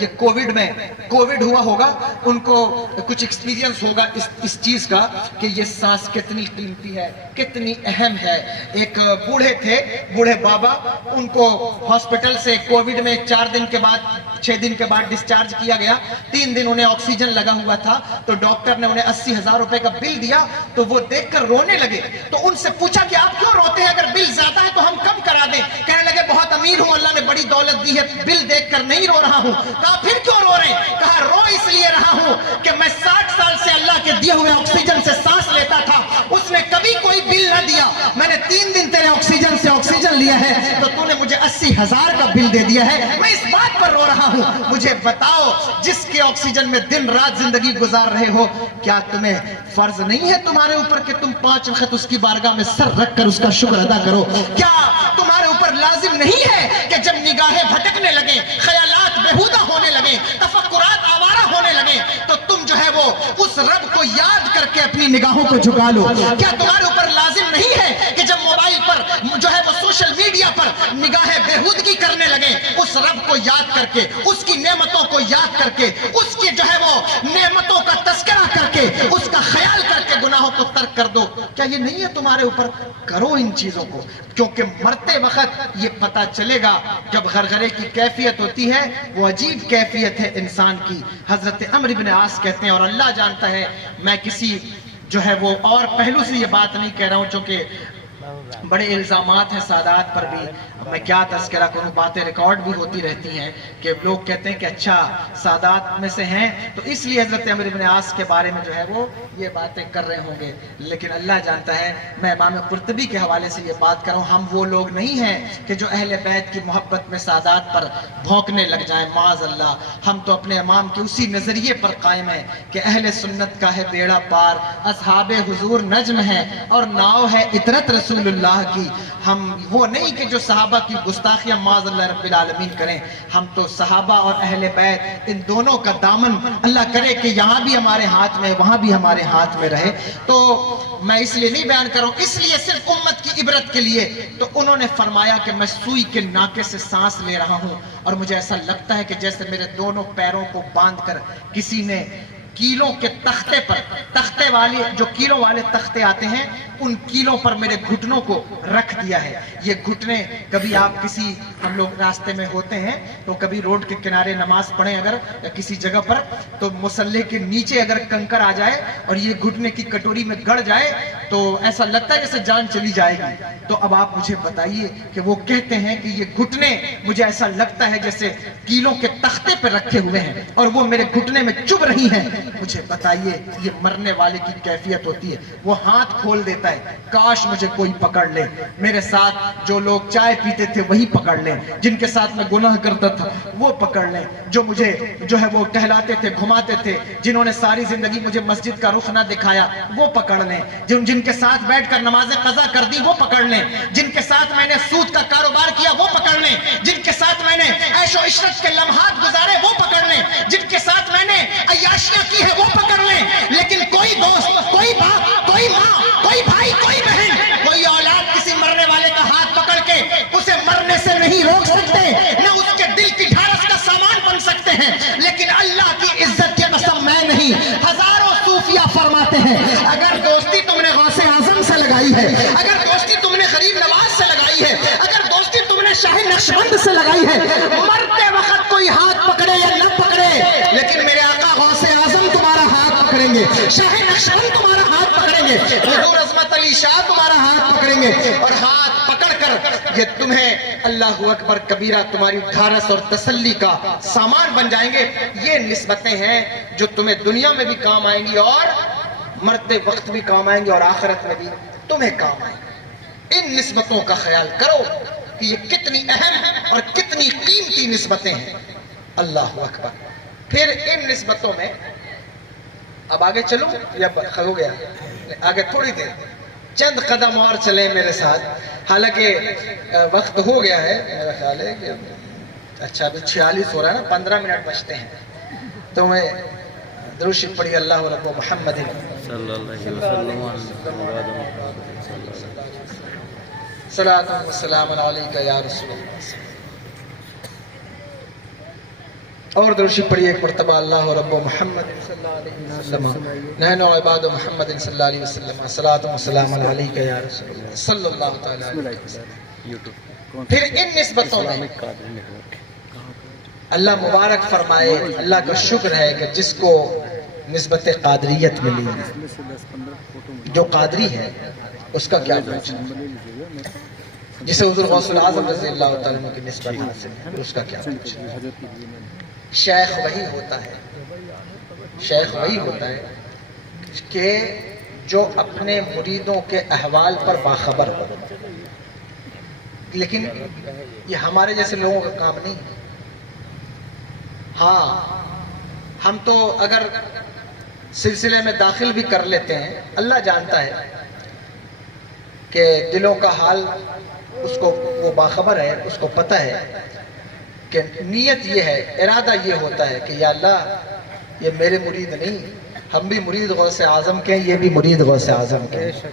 یہ کووڈ ہوا ہوگا ان کو کچھ ایکسپیرینس ہوگا اس چیز کا کہ یہ سانس کتنی قیمتی ہے, کتنی اہم ہے. ایک بوڑھے تھے, بوڑھے بابا, ان کو ہاسپٹل سے کووڈ میں 4 دن کے بعد 6 دن کے بعد ڈسچارج کیا گیا. 3 دن انہیں آکسیجن لگا ہوا تھا تو ڈاکٹر نے انہیں 80,000 روپے کا بل دیا تو وہ دیکھ کر رونے لگے. تو ان سے پوچھا کہ آپ کیوں روتے ہیں, اگر بل زیادہ ہے تو ہم کم کرا دیں. کہنے لگے بہت امیر ہوں, اللہ نے بڑی دولت دی ہے, بل دیکھ کر نہیں رو رہا ہوں. کہا پھر کیوں رو رہے ہیں؟ کہا رو اس لیے رہا ہوں کہ میں 60 سال سے اللہ کے دیے ہوئے آکسیجن سے سانس لیتا تھا, اس نے کبھی کوئی بل نہ دیا. میں نے 3 دن تیرے آکسیجن سے آکسیجن لیا ہے تو تو نے مجھے 80,000 کا بل دے دیا ہے, میں اس بات پر رو رہا ہوں. مجھے بتاؤ, جس کے آکسیجن میں دن رات زندگی گزار رہے ہو, کیا تمہیں فرض نہیں ہے تمہارے اوپر کہ تم 5 وقت اس کی بارگاہ میں سر رکھ کر اس کا شکر ادا کرو؟ کیا تمہارے اوپر لازم نہیں ہے کہ جب نگاہیں بھٹکنے لگیں, خیالات بیہودہ ہونے لگیں, تفکرات آوارہ ہونے لگیں, تو تم جو ہے وہ اس رب کو یاد کر کے اپنی نگاہوں کو جھکا لو؟ کیا تمہارے اوپر لازم نہیں ہے کہ جب موبائل پر جو ہے وہ سوشل میڈیا پر نگاہیں بیہودگی کرنے لگیں, اس رب کو یاد کر کے, اس کی نعمتوں کو یاد کر کے, اس کی جو ہے وہ نعمتوں کا تذکرہ کر کے, اس کا خیال کر کے گناہوں کو ترک کر دو؟ کیا یہ نہیں ہے تمہارے اوپر؟ کرو ان چیزوں کو, کیونکہ مرتے وقت یہ پتا چلے گا. جب غرغرے کی کیفیت ہوتی ہے وہ عجیب کیفیت ہے انسان کی. حضرت عمرو بن عاص کہتے ہیں, اور اللہ جانتا ہے میں کسی جو ہے وہ اور پہلو سے یہ بات نہیں کہہ رہا ہوں, چونکہ بڑے الزامات ہیں سادات پر بھی, میں کیا تذکرہ کروں, باتیں ریکارڈ بھی ہوتی رہتی ہیں کہ لوگ کہتے ہیں کہ اچھا سادات میں سے ہیں تو اس لیے حضرت عمرو بن عاص کے بارے میں جو ہے وہ یہ باتیں کر رہے ہوں گے. لیکن اللہ جانتا ہے میں امام قرطبی کے حوالے سے یہ بات کر رہا ہوں. ہم وہ لوگ نہیں ہیں کہ جو اہل بیت کی محبت میں سادات پر بھونکنے لگ جائیں, معاذ اللہ. ہم تو اپنے امام کے اسی نظریے پر قائم ہیں کہ اہل سنت کا ہے بیڑا پار, اصحاب حضور نجم ہیں اور ناؤ ہے اطرت رسول اللہ کی. ہم وہ نہیں کہ جو صحابہ کی گستاخیاں معاذ اللہ رب العالمین کریں. ہم تو صحابہ اور اہل بیت ان دونوں کا دامن اللہ کرے کہ یہاں بھی ہمارے ہاتھ میں, وہاں بھی ہمارے ہاتھ میں رہے. تو میں اس لیے نہیں بیان کر رہا ہوں, اس لیے صرف امت کی عبرت کے لیے. تو انہوں نے فرمایا کہ میں سوئی کے ناکے سے سانس لے رہا ہوں اور مجھے ایسا لگتا ہے کہ جیسے میرے دونوں پیروں کو باندھ کر کسی نے کیلوں کے تختے پر, تختے والے جو کیلوں والے تختے آتے ہیں ان کیلوں پر میرے گھٹنوں کو رکھ دیا ہے. یہ گھٹنے, کبھی آپ کسی, ہم لوگ راستے میں ہوتے ہیں تو کبھی روڈ کے کنارے نماز پڑھیں اگر کسی جگہ پر, تو مصلی کے نیچے اگر کنکر آ جائے اور یہ گھٹنے کی کٹوری میں گڑ جائے تو ایسا لگتا ہے جیسے جان چلی جائے گی. تو اب آپ مجھے بتائیے کہ وہ کہتے ہیں کہ یہ گھٹنے مجھے ایسا لگتا ہے جیسے کیلوں کے تختے پہ رکھے ہوئے ہیں اور وہ میرے گھٹنے میں چبھ رہی ہیں. مجھے بتائیے یہ مرنے والے کی کیفیت ہوتی ہے. وہ ہاتھ کھول دیتا ہے, کاش مجھے کوئی پکڑ لے. میرے ساتھ جو لوگ چائے پیتے تھے وہی پکڑ لیں, جن کے ساتھ میں گناہ کرتا تھا وہ پکڑ لیں, جو مجھے جو ہے وہ ٹہلاتے تھے, گھماتے تھے, جنہوں نے ساری زندگی مجھے مسجد کا رخ نہ دکھایا وہ پکڑ لیں, جن کے ساتھ بیٹھ کر نمازیں قضا کر دی وہ پکڑ لیں, جن کے ساتھ میں نے سود کا کاروبار کیا وہ پکڑ لیں, جن کے ساتھ میں نے عیش و عشرت کے لمحات گزارے وہ پکڑ لیں، جن کے ساتھ میں نے عیاشیاں کی ہے وہ پکڑ لیں، لیکن کوئی دوست، کوئی باپ، کوئی ماں، کوئی بھائی، کوئی بہن، کوئی اولاد کسی مرنے والے کا ہاتھ پکڑ کے اسے مرنے سے نہیں روک سکتے، نہ اس کے دل کی ڈھارس کا سامان بن سکتے ہیں، لیکن اللہ کی عزت کی قسم میں نہیں، ہزاروں صوفیہ فرماتے ہیں اگر دوستی تم نے غوث اعظم سے لگائی ہے، اگر دوستی تم نے غریب نواز سے لگائی ہے، اگر دوستی تم نے شاہ نقشبند سے لگائی ہے، مرتے وقت کوئی ہاتھ پکڑے یا نہ پکڑے، لیکن میرے آقا غوث اعظم تمہارا ہاتھ پکڑیں گے، شاہ نقشبند تمہارا ہاتھ پکڑیں گے، حضور عظمت علی شاہ تمہارا ہاتھ پکڑیں گے، اور ہاتھ پکڑ کر یہ تمہیں اللہ اکبر کبیرہ تمہاری ڈھارس اور تسلی کا سامان بن جائیں گے۔ یہ نسبتیں ہیں جو تمہیں دنیا میں بھی کام آئیں گی اور مرتے وقت بھی کام آئیں گے اور آخرت میں بھی تمہیں کام آئیں گے۔ ان نسبتوں کا خیال کرو کہ یہ کتنی اہم اور کتنی قیمتی نسبتیں ہیں۔ اللہ اکبر۔ پھر ان نسبتوں میں اب آگے چلوں یا ہو گیا؟ آگے تھوڑی دیر چند قدم اور چلیں میرے ساتھ، حالانکہ وقت ہو گیا ہے، میرا خیال ہے کہ اچھا ابھی 46 ہو رہا ہے نا، 15 منٹ بچتے ہیں، تو میں درود شریف پڑھی اللہ رب محمد صلی اللہ علیہ وسلم صلاۃ و سلام علیکہ یا رسول اللہ، اور درود شریف پڑھی ایک مرتبہ اللہ رب محمد صلی اللہ علیہ وسلم، نحن عباد محمد صلی اللہ علیہ وسلم، صلاۃ و سلام علیکہ یا رسول اللہ صلی اللہ تعالی علیہ وسلم۔ پھر ان نسبتوں میں اللہ مبارک فرمائے، اللہ کا شکر ہے کہ جس کو نسبت قادریت ملی ہے، جو قادری ہے اس کا کیا پوچھنا، جسے حضور غوث العظم رضی اللہ تعالیٰ عنہ کی نسبت حاصل ہے اس کا کیا پوچھنا۔ شیخ وہی ہوتا ہے، شیخ وہی ہوتا ہے کہ جو اپنے مریدوں کے احوال پر باخبر ہو، لیکن یہ ہمارے جیسے لوگوں کا کام نہیں۔ ہاں ہم تو اگر سلسلے میں داخل بھی کر لیتے ہیں، اللہ جانتا ہے کہ دلوں کا حال اس کو وہ باخبر ہے، اس کو پتہ ہے کہ نیت یہ ہے، ارادہ یہ ہوتا ہے کہ یا اللہ یہ میرے مرید نہیں، ہم بھی مرید غوث اعظم کے ہیں، یہ بھی مرید غوث اعظم کے ہیں،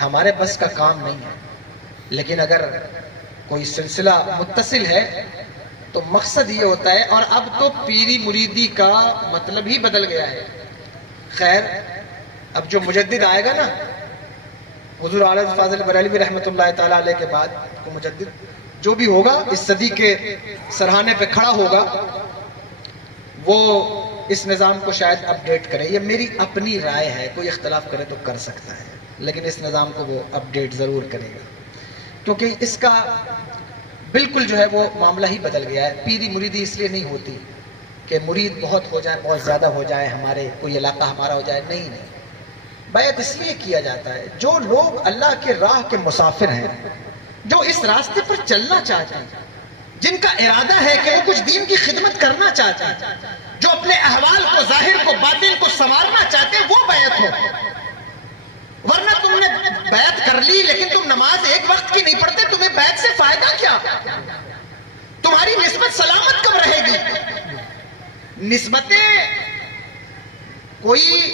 ہمارے بس کا کام نہیں ہے۔ لیکن اگر کوئی سلسلہ متصل ہے تو مقصد یہ ہوتا ہے، اور اب تو پیری مریدی کا مطلب ہی بدل گیا ہے۔ خیر اب جو مجدد آئے گا نا، حضور اعلیٰ فاضل بریلوی رحمۃ اللہ تعالیٰ علیہ کے بعد کو مجدد جو بھی ہوگا اس صدی کے سرحانے پہ کھڑا ہوگا، وہ اس نظام کو شاید اپڈیٹ کرے۔ یہ میری اپنی رائے ہے، کوئی اختلاف کرے تو کر سکتا ہے، لیکن اس نظام کو وہ اپڈیٹ ضرور کرے گا، کیونکہ اس کا بالکل جو ہے وہ معاملہ ہی بدل گیا ہے۔ پیری مریدی اس لیے نہیں ہوتی کہ مرید بہت ہو جائے، بہت زیادہ ہو جائے، ہمارے کوئی علاقہ ہمارا ہو جائے، نہیں نہیں، بیعت اس لیے کیا جاتا ہے جو لوگ اللہ کے راہ کے مسافر ہیں، جو اس راستے پر چلنا چاہتے ہیں، جن کا ارادہ ہے کہ وہ کچھ دین کی خدمت کرنا چاہتے ہیں، جو اپنے احوال کو، ظاہر کو، باطن کو سنوارنا چاہتے ہیں، وہ بیعت ہو۔ ورنہ تم نے بیعت کر لی لیکن تم نماز ایک وقت کی نہیں پڑھتے، تمہیں بیعت سے فائدہ کیا؟ تمہاری نسبت سلامت کب رہے گی؟ نسبتیں کوئی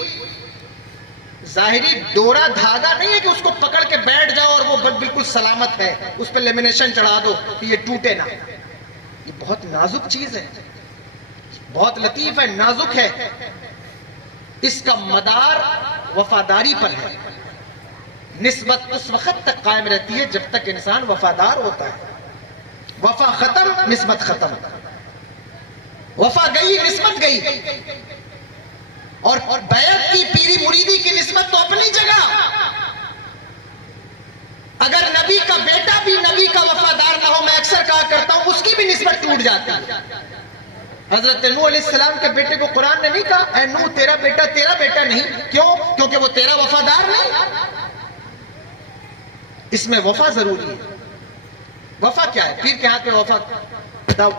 ظاہری ڈورا دھاگا نہیں ہے کہ اس کو پکڑ کے بیٹھ جاؤ اور وہ بالکل سلامت ہے، اس پہ لیمینیشن چڑھا دو کہ یہ ٹوٹے نہ۔ یہ بہت نازک چیز ہے، بہت لطیف ہے، نازک ہے، اس کا مدار وفاداری پر ہے۔ نسبت اس وقت تک قائم رہتی ہے جب تک انسان وفادار ہوتا ہے۔ وفا ختم، نسبت ختم، وفا گئی، نسبت گئی۔ اور بیعت کی، پیری مریدی کی نسبت تو اپنی جگہ، اگر نبی کا بیٹا بھی نبی کا وفادار نہ ہو، میں اکثر کہا کرتا ہوں اس کی بھی نسبت ٹوٹ جاتی ہے۔ حضرت نوح علیہ السلام کے بیٹے کو قرآن نے نہیں کہا اے نوح تیرا بیٹا نہیں، کیوں؟ کیونکہ وہ تیرا وفادار نہیں۔ اس میں وفا ضروری ہے۔ وفا کیا ہے؟ پیر کے ہاتھ میں وفا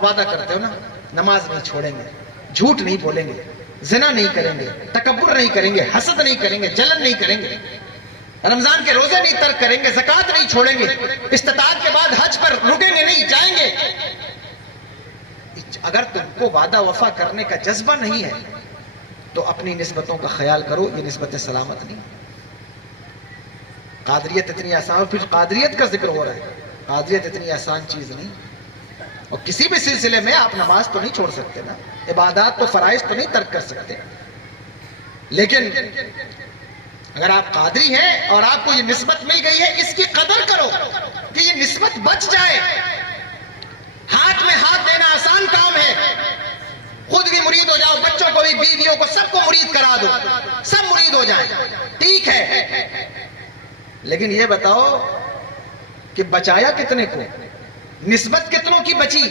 وعدہ کرتے ہو نا، نماز نہیں چھوڑیں گے، جھوٹ نہیں بولیں گے، زنا نہیں کریں گے، تکبر نہیں کریں گے، حسد نہیں کریں گے، جلن نہیں کریں گے، رمضان کے روزے نہیں ترک کریں گے، زکوٰۃ نہیں چھوڑیں گے، استطاعت کے بعد حج پر رکیں گے نہیں، جائیں گے۔ اگر تم کو وعدہ وفا کرنے کا جذبہ نہیں ہے تو اپنی نسبتوں کا خیال کرو، یہ نسبت سلامت نہیں۔ قادریت اتنی آسان، اور پھر قادریت کا ذکر ہو رہا ہے، قادریت اتنی آسان چیز نہیں۔ اور کسی بھی سلسلے میں آپ نماز تو نہیں چھوڑ سکتے نا، عبادات تو فرائض تو نہیں ترک کر سکتے، لیکن اگر آپ قادری ہیں اور آپ کو یہ نسبت مل گئی ہے، اس کی قدر کرو کہ یہ نسبت بچ جائے۔ ہاتھ میں ہاتھ دینا آسان کام ہے، خود بھی مرید ہو جاؤ، بچوں کو بھی، بیویوں کو، سب کو مرید کرا دو، سب مرید ہو جائیں، ٹھیک ہے، لیکن یہ بتاؤ کہ بچایا کتنے کو، نسبت کتنوں کی بچی؟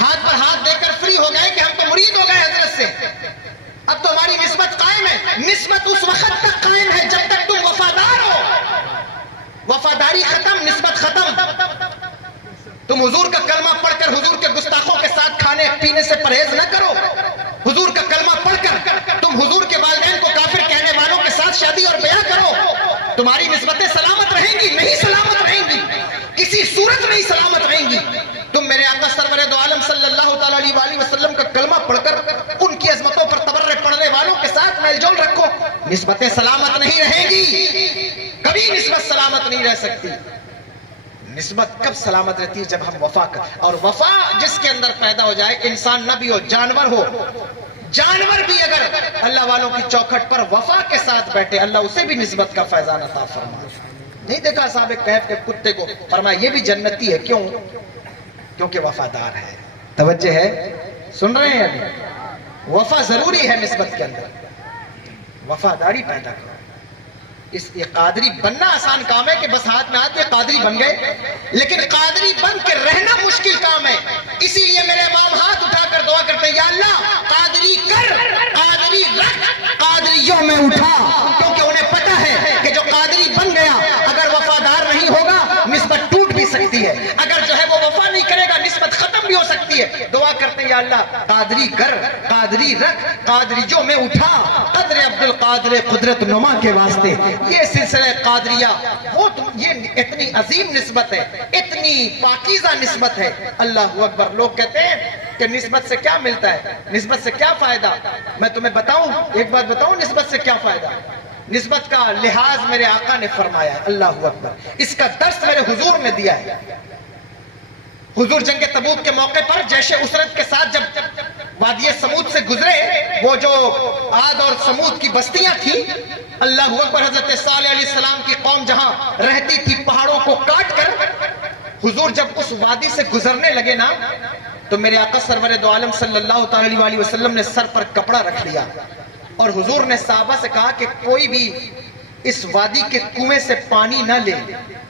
ہاتھ پر ہاتھ دے کر فری ہو گئے کہ ہم تو مرید ہو گئے حضرت سے، اب تو ہماری نسبت قائم ہے۔ نسبت اس وقت تک قائم ہے جب تک تم وفادار ہو، وفاداری ختم، نسبت ختم۔ تم حضور کا کلمہ پڑھ کر حضور کے گستاخوں کے ساتھ کھانے پینے سے پرہیز نہ کرو، حضور کا کلمہ پڑھ کر تم حضور کے والدین کو کافر کہنے والوں کے ساتھ شادی اور بیاہ کرو، تمہاری نسبتیں سلامت رہیں گی؟ نہیں سلامت رہیں گی، کسی صورت نہیں سلامت رہیں گی۔ تم میرے آقا سرور دو عالم صلی اللہ تعالیٰ علیہ وسلم کا کلمہ پڑھ کر ان کی عظمتوں پر تبرے پڑھنے والوں کے ساتھ میل جول رکھو، نسبتیں سلامت نہیں رہیں گی، کبھی نسبت سلامت نہیں رہ سکتی۔ نسبت کب سلامت رہتی ہے؟ جب ہم وفا کر، اور وفا جس کے اندر پیدا ہو جائے، انسان نہ بھی ہو، جانور ہو، جانور بھی اگر اللہ والوں کی چوکھٹ پر وفا کے ساتھ بیٹھے، اللہ اسے بھی نسبت کا فیضان عطا فرمائے۔ نہیں دیکھا صاحب کہف کے کتے کو، فرمایا یہ بھی جنتی ہے، کیوں؟ کیونکہ وفادار ہے۔ توجہ ہے، سن رہے ہیں ابھی؟ وفا ضروری ہے نسبت کے اندر، وفاداری پیدا کرو۔ یہ قادری بننا آسان کام ہے کہ بس ہاتھ میں ہاتھ میں قادری بن گئے، لیکن قادری بن کے رہنا مشکل کام ہے۔ اسی لیے میرے امام ہاتھ اٹھا کر دعا کرتے ہیں، یا اللہ قادری کر، قادری رکھ، قادریوں میں اٹھا، کیونکہ انہیں پتہ ہے کہ جو قادری بن گیا اگر وفادار نہیں ہوگا نسبت ٹوٹ بھی سکتی ہے، اگر جو ہے وہ وفا نہیں کرے گا نسبت ختم بھی ہو سکتی ہے۔ دعا کرتے ہیں، یا اللہ قادری کر، قادری رکھ، قادریوں میں اٹھا، قدر عبد القادر قدرت نما کے واسطے۔ یہ سلسلہ قادریہ وہ یہ اتنی عظیم نسبت ہے، اتنی پاکیزہ نسبت ہے، اللہ اکبر۔ لوگ کہتے ہیں کہ نسبت سے کیا ملتا ہے، نسبت سے کیا فائدہ؟ میں تمہیں بتاؤں، ایک بات بتاؤں نسبت سے کیا فائدہ؟ نسبت کا لحاظ میرے آقا نے فرمایا ہے، اللہ اکبر، اس کا درس میرے حضور نے دیا ہے۔ حضور جنگ تبوک کے موقع پر جیش اسرت کے ساتھ جب وادی سمود سے گزرے، وہ جو عاد اور سمود کی بستیاں تھیں، اللہ اکبر، حضرت صالح علیہ السلام کی قوم جہاں رہتی تھی پہاڑوں کو کاٹ کر، حضور جب اس وادی سے گزرنے لگے نا تو میرے آقا سرور دو عالم صلی اللہ تعالی علیہ وسلم نے سر پر کپڑا رکھ لیا اور حضور نے صحابہ سے کہا کہ کوئی بھی اس وادی کے کنویں سے پانی نہ لے،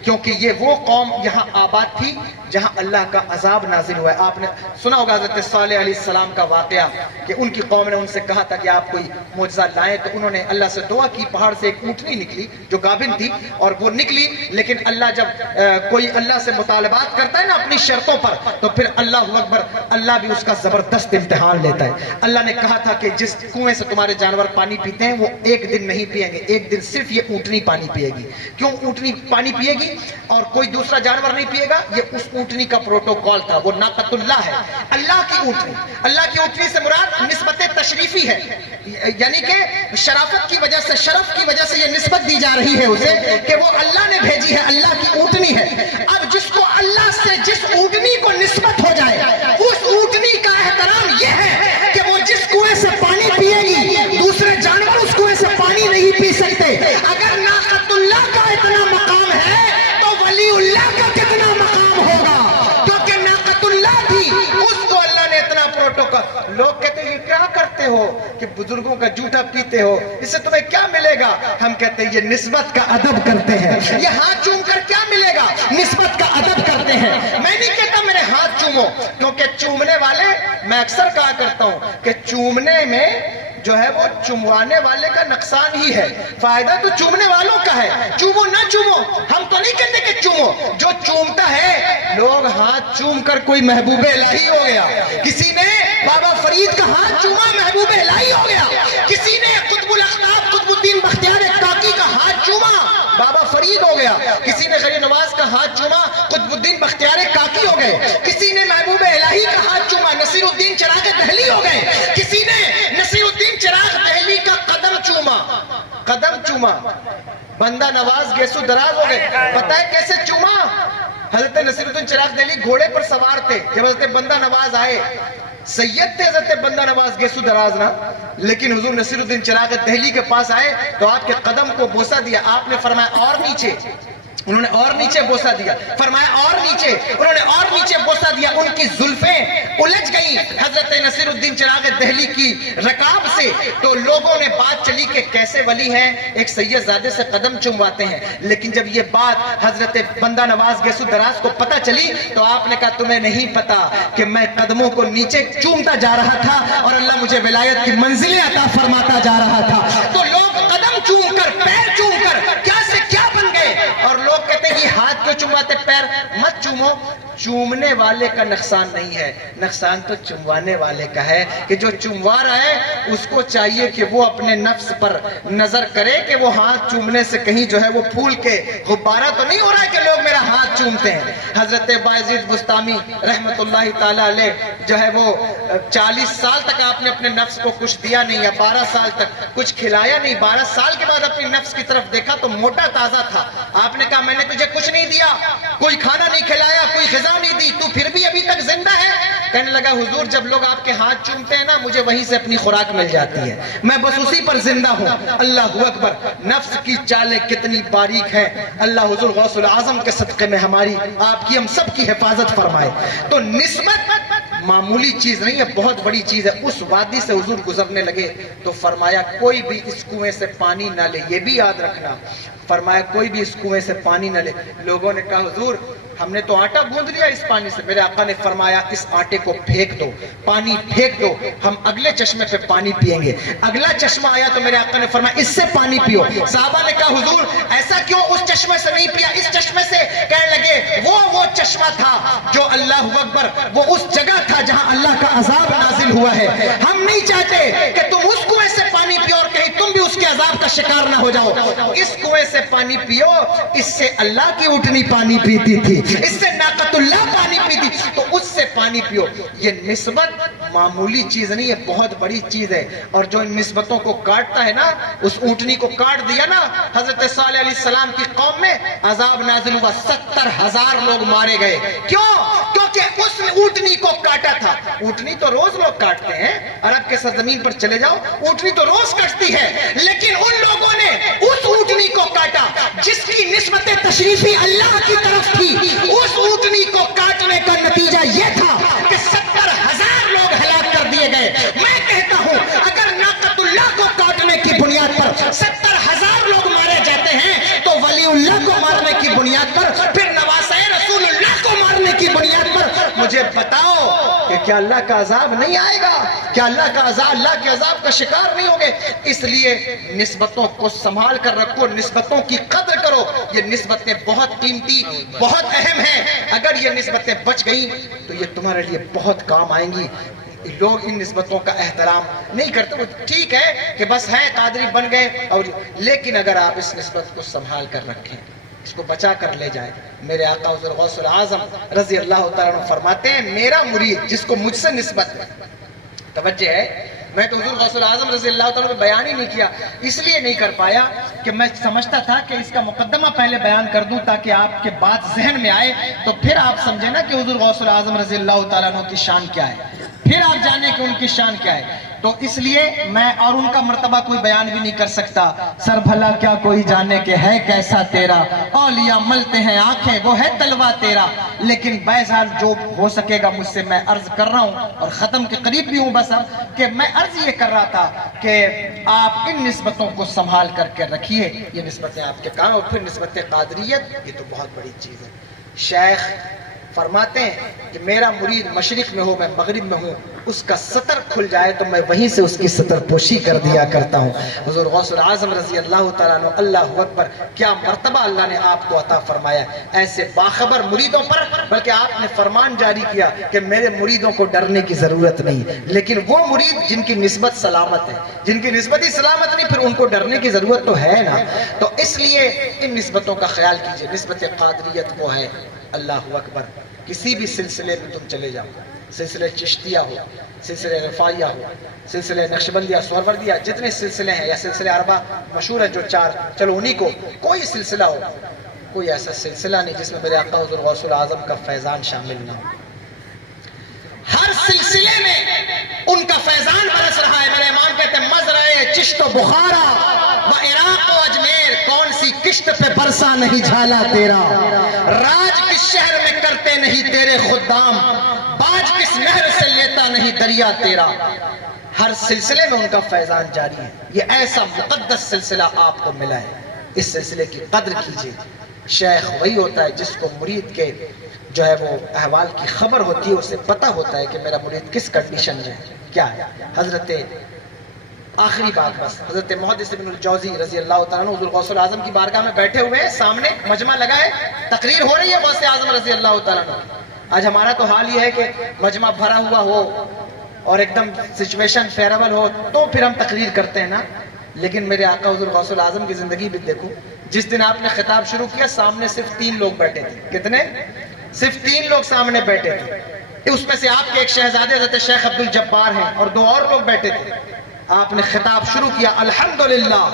کیونکہ یہ وہ قوم یہاں آباد تھی جہاں اللہ کا عذاب نازل ہوا ہے۔ آپ نے سنا ہوگا حضرت صالح علیہ السلام کا واقعہ کہ ان کی قوم نے ان سے کہا تھا کہ آپ کوئی معجزہ لائیں، تو انہوں نے اللہ سے دعا کی، پہاڑ سے ایک اونٹنی نکلی جو گابن تھی، اور وہ نکلی، لیکن اللہ جب کوئی اللہ سے مطالبات کرتا ہے نا اپنی شرطوں پر، تو پھر اللہ اکبر، اللہ بھی اس کا زبردست امتحان لیتا ہے۔ اللہ نے کہا تھا کہ جس کنویں سے تمہارے جانور پانی پیتے ہیں وہ ایک دن نہیں پیئیں گے، ایک دن صرف یہ اونٹنی پانی پیے گی۔ کیوں اونٹنی پانی پیے گی اور کوئی دوسرا جانور نہیں پیے گا؟ یہ اس اونٹنی کا پروٹوکول تھا، وہ ناقۃ اللہ ہے، اللہ کی اونٹنی۔ اللہ کی اونٹنی سے مراد نسبت تشریفی ہے، یعنی کہ شرافت کی وجہ سے، شرف کی وجہ سے یہ نسبت دی جا رہی ہے اسے کہ وہ اللہ نے بھیجی ہے، اللہ کی اونٹنی ہے۔ اب جس کو اللہ سے جس اونٹنی کو نسبت ہو جائے، اس اونٹنی کا احترام یہ ہے کہ وہ جس کنویں سے پانی پیے گی دوسرے جانور اس کنویں سے پانی نہیں پی سکتے۔ اگر ناقۃ اللہ کا اتنا مقام ہے تو ولی اللہ کا کتنا مقام ہوگا، کیونکہ ناقۃ اللہ تھی، اس کو اللہ نے اتنا پروٹوکول۔ لوگ کہتے ہیں یہ کیا کرتے ہو کہ بزرگوں کا جھوٹا پیتے ہو، اس سے تمہیں کیا ملے گا؟ ہم کہتے ہیں یہ نسبت کا ادب کرتے ہیں۔ یہ ہاتھ چوم کر کیا ملے گا؟ نسبت کا ادب کرتے ہیں۔ میں نہیں کہتا میرے ہاتھ چومو، کیونکہ چومنے والے، میں اکثر کہا کرتا ہوں کہ چومنے میں جو ہے وہ چموانے والے کا نقصان ہی ہے، فائدہ تو چومنے والوں کا ہے۔ چومو نہ چومو، ہم تو نہیں کہتے کہ چومو، جو چومتا ہے، لوگ ہاتھ چوم کر کوئی محبوب الہی ہو گیا، کسی نے بابا فرید کا ہاتھ چوما محبوب الہی ہو گیا، کسی نے قطب الاقطاب قطب الدین بختیار کاکی کا ہاتھ چوما بابا فرید ہو گیا، کسی نے غیر نواز کا ہاتھ چوما قطب الدین بختیار کاکی ہو گئے، کسی نے محبوب الہی کا ہاتھ چوما نصیر الدین دہلی ہو گئے. کسی نے نصیر الدین چراغ دہلی کا قدم چوما, بندہ نواز گیسو دراز ہو گئے. پتہ ہے کیسے چوما؟ حضرت نصیر الدین چراغ دہلی گھوڑے پر سوار تھے جب حضرت بندہ نواز آئے. سید تھے حضرت بندہ نواز گیسو دراز نا, لیکن حضور نصیر الدین چراغ دہلی کے پاس آئے تو آپ کے قدم کو بوسہ دیا. آپ نے فرمایا اور نیچے, انہوں نے اور نیچے بوسہ دیا. فرمایا اور نیچے, انہوں نے اور نیچے بوسہ دیا. ان کی زلفیں الجھ گئیں حضرت نصیر الدین چراغ دہلی کی رکاب سے. تو لوگوں نے بات چلی کہ کیسے ولی ہیں, ایک سید زادے سے قدم چومواتے ہیں. لیکن جب یہ بات حضرت بندہ نواز گیسو دراز کو پتہ چلی تو آپ نے کہا تمہیں نہیں پتا کہ میں قدموں کو نیچے چومتا جا رہا تھا اور اللہ مجھے ولایت کی منزلیں عطا فرماتا جا رہا تھا. تو لوگ قدم چوم کر, پیر چوم کر کیا سے کیا بن گئے. اور لوگ کہتے ہیں یہ ہاتھ کیوں چومواتے, پیر مت چومو. چومنے والے کا نقصان نہیں ہے, نقصان تو چموانے والے کا ہے کہ جو چموا رہا ہے اس کو چاہیے کہ وہ اپنے نفس پر نظر کرے کہ وہ ہاتھ چومنے سے کہیں جو ہے وہ پھول کے غبارہ تو نہیں ہو رہا ہے کہ لوگ میرا ہاتھ چومتے ہیں. حضرت بایزید بستامی رحمت اللہ تعالیٰ علیہ جو ہے وہ 40 سال تک آپ نے اپنے نفس کو کچھ دیا نہیں, یا 12 سال تک کچھ کھلایا نہیں. 12 سال کے بعد اپنی نفس کی طرف دیکھا تو موٹا تازہ تھا. آپ نے کہا میں نے تجھے کچھ نہیں دیا, کوئی کھانا نہیں کھلایا, کوئی غذا نہیں دی, تو پھر بھی ابھی تک زندہ ہے. کہنے لگا حضور جب لوگ آپ کے ہاتھ چومتے ہیں نا مجھے وہیں سے اپنی خوراک مل جاتی ہے, میں بس اسی پر زندہ ہوں. اللہ اکبر, نفس کی چالیں کتنی باریک ہیں. اللہ حضور غوث العظم کے صدقے میں ہماری آپ کی ہم سب کی حفاظت فرمائے. تو نسبت معمولی چیز نہیں ہے, بہت بڑی چیز ہے. اس وادی سے حضور گزرنے لگے تو فرمایا کوئی بھی اس کنویں سے پانی نہ لے, یہ بھی یاد رکھنا. فرمایا کوئی بھی اس کنویں سے پانی نہ لے. لوگوں نے کہا حضور ہم نے تو آٹا گوندھ لیا اس پانی سے. میرے آقا نے فرمایا اس آٹے کو پھینک دو, پانی پھینک دو, ہم اگلے چشمے پہ پانی پیئیں گے. اگلا چشمہ آیا تو میرے آقا نے فرمایا اس سے پانی پیو. صحابہ نے کہا حضور ایسا کیوں اس چشمے سے نہیں پیا, اس چشمے سے؟ کہنے لگے وہ چشمہ تھا جو اللہ اکبر وہ اس جگہ تھا جہاں اللہ کا عذاب نازل ہوا ہے. ہم نہیں چاہتے کہ تم اس کنویں سے پانی پیو اور کہیں تم بھی اس کے عذاب کا شکار نہ ہو جاؤ. اس کنویں سے پانی پیو, اس سے اللہ کی اونٹنی پانی پیتی تھی, اس سے ناقۃ اللہ پانی پیتی, تو اس سے پانی پیو. یہ نسبت معمولی چیز نہیں ہے, بہت بڑی چیز ہے. اور جو ان نسبتوں کو کاٹتا ہے نا, اس اونٹنی کو کاٹ دیا نا, حضرت صالح علیہ السلام کی قوم میں عذاب نازل ہوا, 70,000 لوگ مارے گئے. کیوں؟ کیونکہ اس اونٹنی کو کاٹا تھا. اونٹنی تو روز لوگ کاٹتے ہیں, عرب کے سرزمین پر چلے جاؤ اونٹنی تو روز کٹتی ہے, لیکن ان لوگوں نے اس اونٹنی کو کاٹا جس کی نسبت تشریفی اللہ کی طرف تھی. اس اونٹنی کو کاٹنے کا نتیجہ یہ تھا کہ 70,000 لوگ ہلاک کر دیے گئے. میں کہتا ہوں اگر ناقۃ اللہ کو کاٹنے کی بنیاد پر 70,000 لوگ مارے جاتے ہیں تو ولی اللہ کو مارنے کی بنیاد پر, پھر نواسۂ رسول اللہ کو مارنے کی بنیاد پر مجھے بتاؤ کہ کیا اللہ کا عذاب نہیں آئے گا؟ کیا اللہ کا عذاب, اللہ کے عذاب کا شکار نہیں ہوگے؟ اس لیے نسبتوں کو سنبھال کر رکھو, نسبتوں کی قدر کرو. یہ نسبتیں بہت قیمتی, بہت اہم ہیں. اگر یہ نسبتیں بچ گئیں تو یہ تمہارے لیے بہت کام آئیں گی. لوگ ان نسبتوں کا احترام نہیں کرتے. وہ ٹھیک ہے کہ بس ہے قادری بن گئے, اور لیکن اگر آپ اس نسبت کو سنبھال کر رکھیں, اس کو بچا کر لے جائیں. میرے آقا حضور غوث العظم رضی اللہ تعالیٰ عنہ فرماتے ہیں میرا مرید جس کو مجھ سے نسبت ہے, توجہ ہے, میں تو حضور غوث العظم رضی اللہ تعالیٰ عنہ بیان ہی نہیں کیا, اس لیے نہیں کر پایا کہ میں سمجھتا تھا کہ اس کا مقدمہ پہلے بیان کر دوں تاکہ آپ کے بات ذہن میں آئے, تو پھر آپ سمجھیں نا کہ حضور غوث العظم رضی اللہ تعالیٰ عنہ کی شان کیا ہے, پھر آپ جانیں کہ ان کی شان کیا ہے. تو اس لیے میں اور ان کا مرتبہ کوئی بیان بھی نہیں کر سکتا. سر بھلا کیا کوئی جانے کہ ہے کیسا تیرا, اولیاء ملتے ہیں آنکھیں وہ ہے تلوا تیرا. لیکن بہرحال جو ہو سکے گا مجھ سے میں عرض کر رہا ہوں, اور ختم کے قریب بھی ہوں بس اب, کہ میں عرض یہ کر رہا تھا کہ آپ ان نسبتوں کو سنبھال کر کے رکھیے. یہ نسبتیں آپ کے کام, اور پھر نسبت قادریت یہ تو بہت بڑی چیز ہے. شیخ فرماتے ہیں کہ میرا مرید مشرق میں ہو میں مغرب میں ہوں, اس کا سطر کھل جائے تو میں وہیں سے اس کی سطر پوشی کر دیا کرتا ہوں. حضور غوث العظم رضی اللہ تعالیٰ عنہ, اللہ اکبر, کیا مرتبہ اللہ نے آپ کو عطا فرمایا ایسے باخبر مریدوں پر. بلکہ آپ نے فرمان جاری کیا کہ میرے مریدوں کو ڈرنے کی ضرورت نہیں, لیکن وہ مرید جن کی نسبت سلامت ہے, جن کی نسبت ہی سلامت نہیں, پھر ان کو ڈرنے کی ضرورت تو ہے نا. تو اس لیے ان نسبتوں کا خیال کیجئے. نسبت قادریت وہ ہے, اللہ اکبر, کسی بھی سلسلے میں تم چلے جاؤ، سلسلہ چشتیہ ہو، سلسلہ رفاعیہ ہو، سلسلہ نقشبندیہ، سہروردیہ، جتنے سلسلے ہیں یا سلسلے اربع مشہور ہیں جو 4، چلو انہی کو، کوئی سلسلہ ہو، کوئی ایسا سلسلہ نہیں جس میں میرے آقا حضور غوث العظم کا فیضان شامل نہ ہو۔ ہر سلسلے میں ان کا فیضان برس رہا ہے۔ میرے امام کہتے ہیں مزرعے چشت و بخارا و عراق و اجمیر، کون سی کشت پہ برسا نہیں جھالا تیرا، راج کس شہر میں کرتے نہیں تیرے خدام، باج کس نہر سے لیتا نہیں دریا تیرا۔ ہر سلسلے میں ان کا فیضان جاری ہے۔ یہ ایسا مقدس سلسلہ آپ کو ملا ہے، اس سلسلے کی قدر کیجئے۔ شیخ وہی ہوتا ہے جس کو مرید کے جو ہے وہ احوال کی خبر ہوتی ہے، اسے پتہ ہوتا ہے کہ میرا مرید کس کنڈیشن میں ہے، کیا ہے۔ حضرت آخری بات بس، حضرت محدث ابن الجوزی رضی اللہ تعالیٰ عنہ حضور غوث العظم کی بارگاہ میں بیٹھے ہوئے ہیں، سامنے مجمع لگا ہے، تقریر ہو رہی ہے غوث اعظم رضی اللہ تعالیٰ عنہ۔ آج ہمارا تو حال یہ ہے کہ مجمع بھرا ہوا ہو اور ایک دم سچویشن فیوریبل ہو تو پھر ہم تقریر کرتے ہیں نا، لیکن میرے آقا حضور غوث العظم کی زندگی بھی دیکھو۔ جس دن آپ نے خطاب شروع کیا سامنے صرف 3 لوگ بیٹھے تھے۔ کتنے؟ صرف 3 لوگ سامنے بیٹھے تھے۔ اس میں سے آپ کے ایک شہزادے حضرت شیخ عبد الجبار ہیں اور 2 اور لوگ بیٹھے تھے۔ آپ نے خطاب شروع کیا، الحمدللہ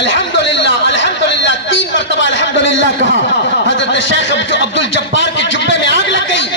الحمدللہ الحمدللہ، 3 مرتبہ الحمدللہ کہا۔ حضرت شیخ عبد الجبار کے جبے میں آگ لگ گئی،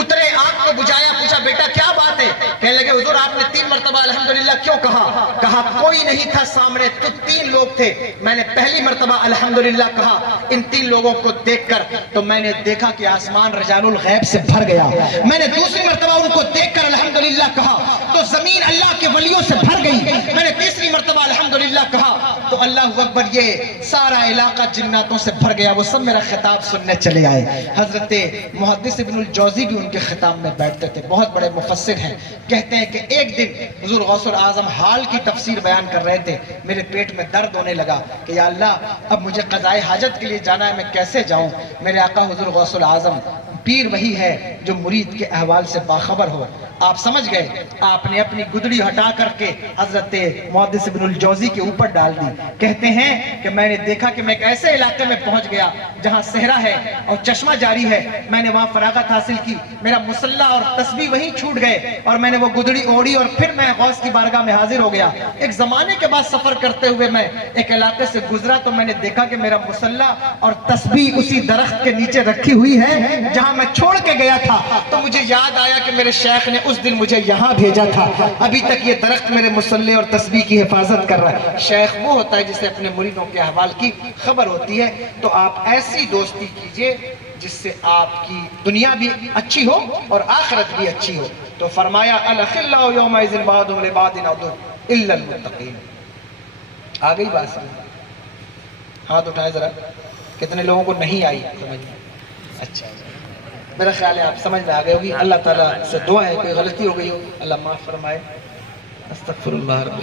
اترے، آگ کو بجھایا، پوچھا بیٹا کیا بات ہے؟ کہنے لگے حضور آپ نے 3 مرتبہ الحمدللہ کیوں کہا؟ کہا کوئی نہیں تھا سامنے، تو 3 لوگ تھے، میں نے پہلی مرتبہ الحمدللہ کہا، ان 3 لوگوں کو دیکھ کر تو میں نے دیکھا کہ آسمان رجال الغیب سے بھر گیا۔ میں نے دوسری مرتبہ ان کو دیکھ کر الحمدللہ کہا تو زمین اللہ کے ولیوں سے بھر گئی۔ میں نے تیسری مرتبہ الحمدللہ کہا تو اللہ اکبر، یہ سارا علاقہ جناتوں سے بھر گیا۔ وہ سب میرا خطاب سننے چلے آئے۔ حضرت محدث ابن الجوزی بھی ان کے خطاب میں بیٹھتے تھے، بہت بڑے مفسر ہیں۔ کہتے ہیں کہ ایک دن حضور غوث العظم حال کی تفسیر بیان کر رہے تھے، میرے پیٹ میں درد ہونے لگا کہ یا اللہ اب مجھے قضائے حاجت کے لیے جانا ہے، میں کیسے جاؤں؟ میرے آقا حضور غوث العظم، پیر وہی ہے جو مرید کے احوال سے باخبر ہو۔ آپ سمجھ گئے، آپ نے اپنی گدڑی ہٹا کر کے حضرت محدث ابن الجوزی کے اوپر ڈال دی۔ کہتے ہیں کہ میں نے دیکھا کہ میں ایک ایسے علاقے میں پہنچ گیا جہاں صحرا ہے اور چشمہ جاری ہے، میں نے وہاں فراغت حاصل کی، میرا مصلح اور تسبیح وہیں چھوٹ گئے اور میں نے وہ گدڑی اوڑی اور پھر میں غوث کی بارگاہ میں حاضر ہو گیا۔ ایک زمانے کے بعد سفر کرتے ہوئے میں ایک علاقے سے گزرا تو میں نے دیکھا کہ میرا مصلح اور تسبیح اسی درخت کے نیچے رکھی ہوئی ہے جہاں میں چھوڑ کے گیا تھا۔ تو مجھے یاد آیا کہ میرے شیخ نے اس دن مجھے یہاں بھیجا تھا، ابھی تک یہ درخت میرے مصلح اور تسبیح کی حفاظت کر رہا ہے۔ شیخ وہ ہوتا ہے جسے اپنے مریدوں کے احوال کی خبر ہوتی ہے۔ تو آپ ایسی دوستی کیجئے جس سے آپ کی دنیا بھی اچھی ہو اور آخرت بھی اچھی ہو۔ تو فرمایا الاخلاء یومئذ بعضهم لبعض عدو الا المتقین۔ آ گئی بات سمجھ؟ ہاتھ اٹھائے ذرا، کتنے لوگوں کو نہیں آئی سمجھ؟ اچھا، میرا خیال ہے آپ سمجھ میں آ گئے ہوگی۔ اللہ تعالیٰ سے دعا ہے کوئی غلطی ہو گئی ہو اللہ معاف فرمائے۔ استغفر اللہ رب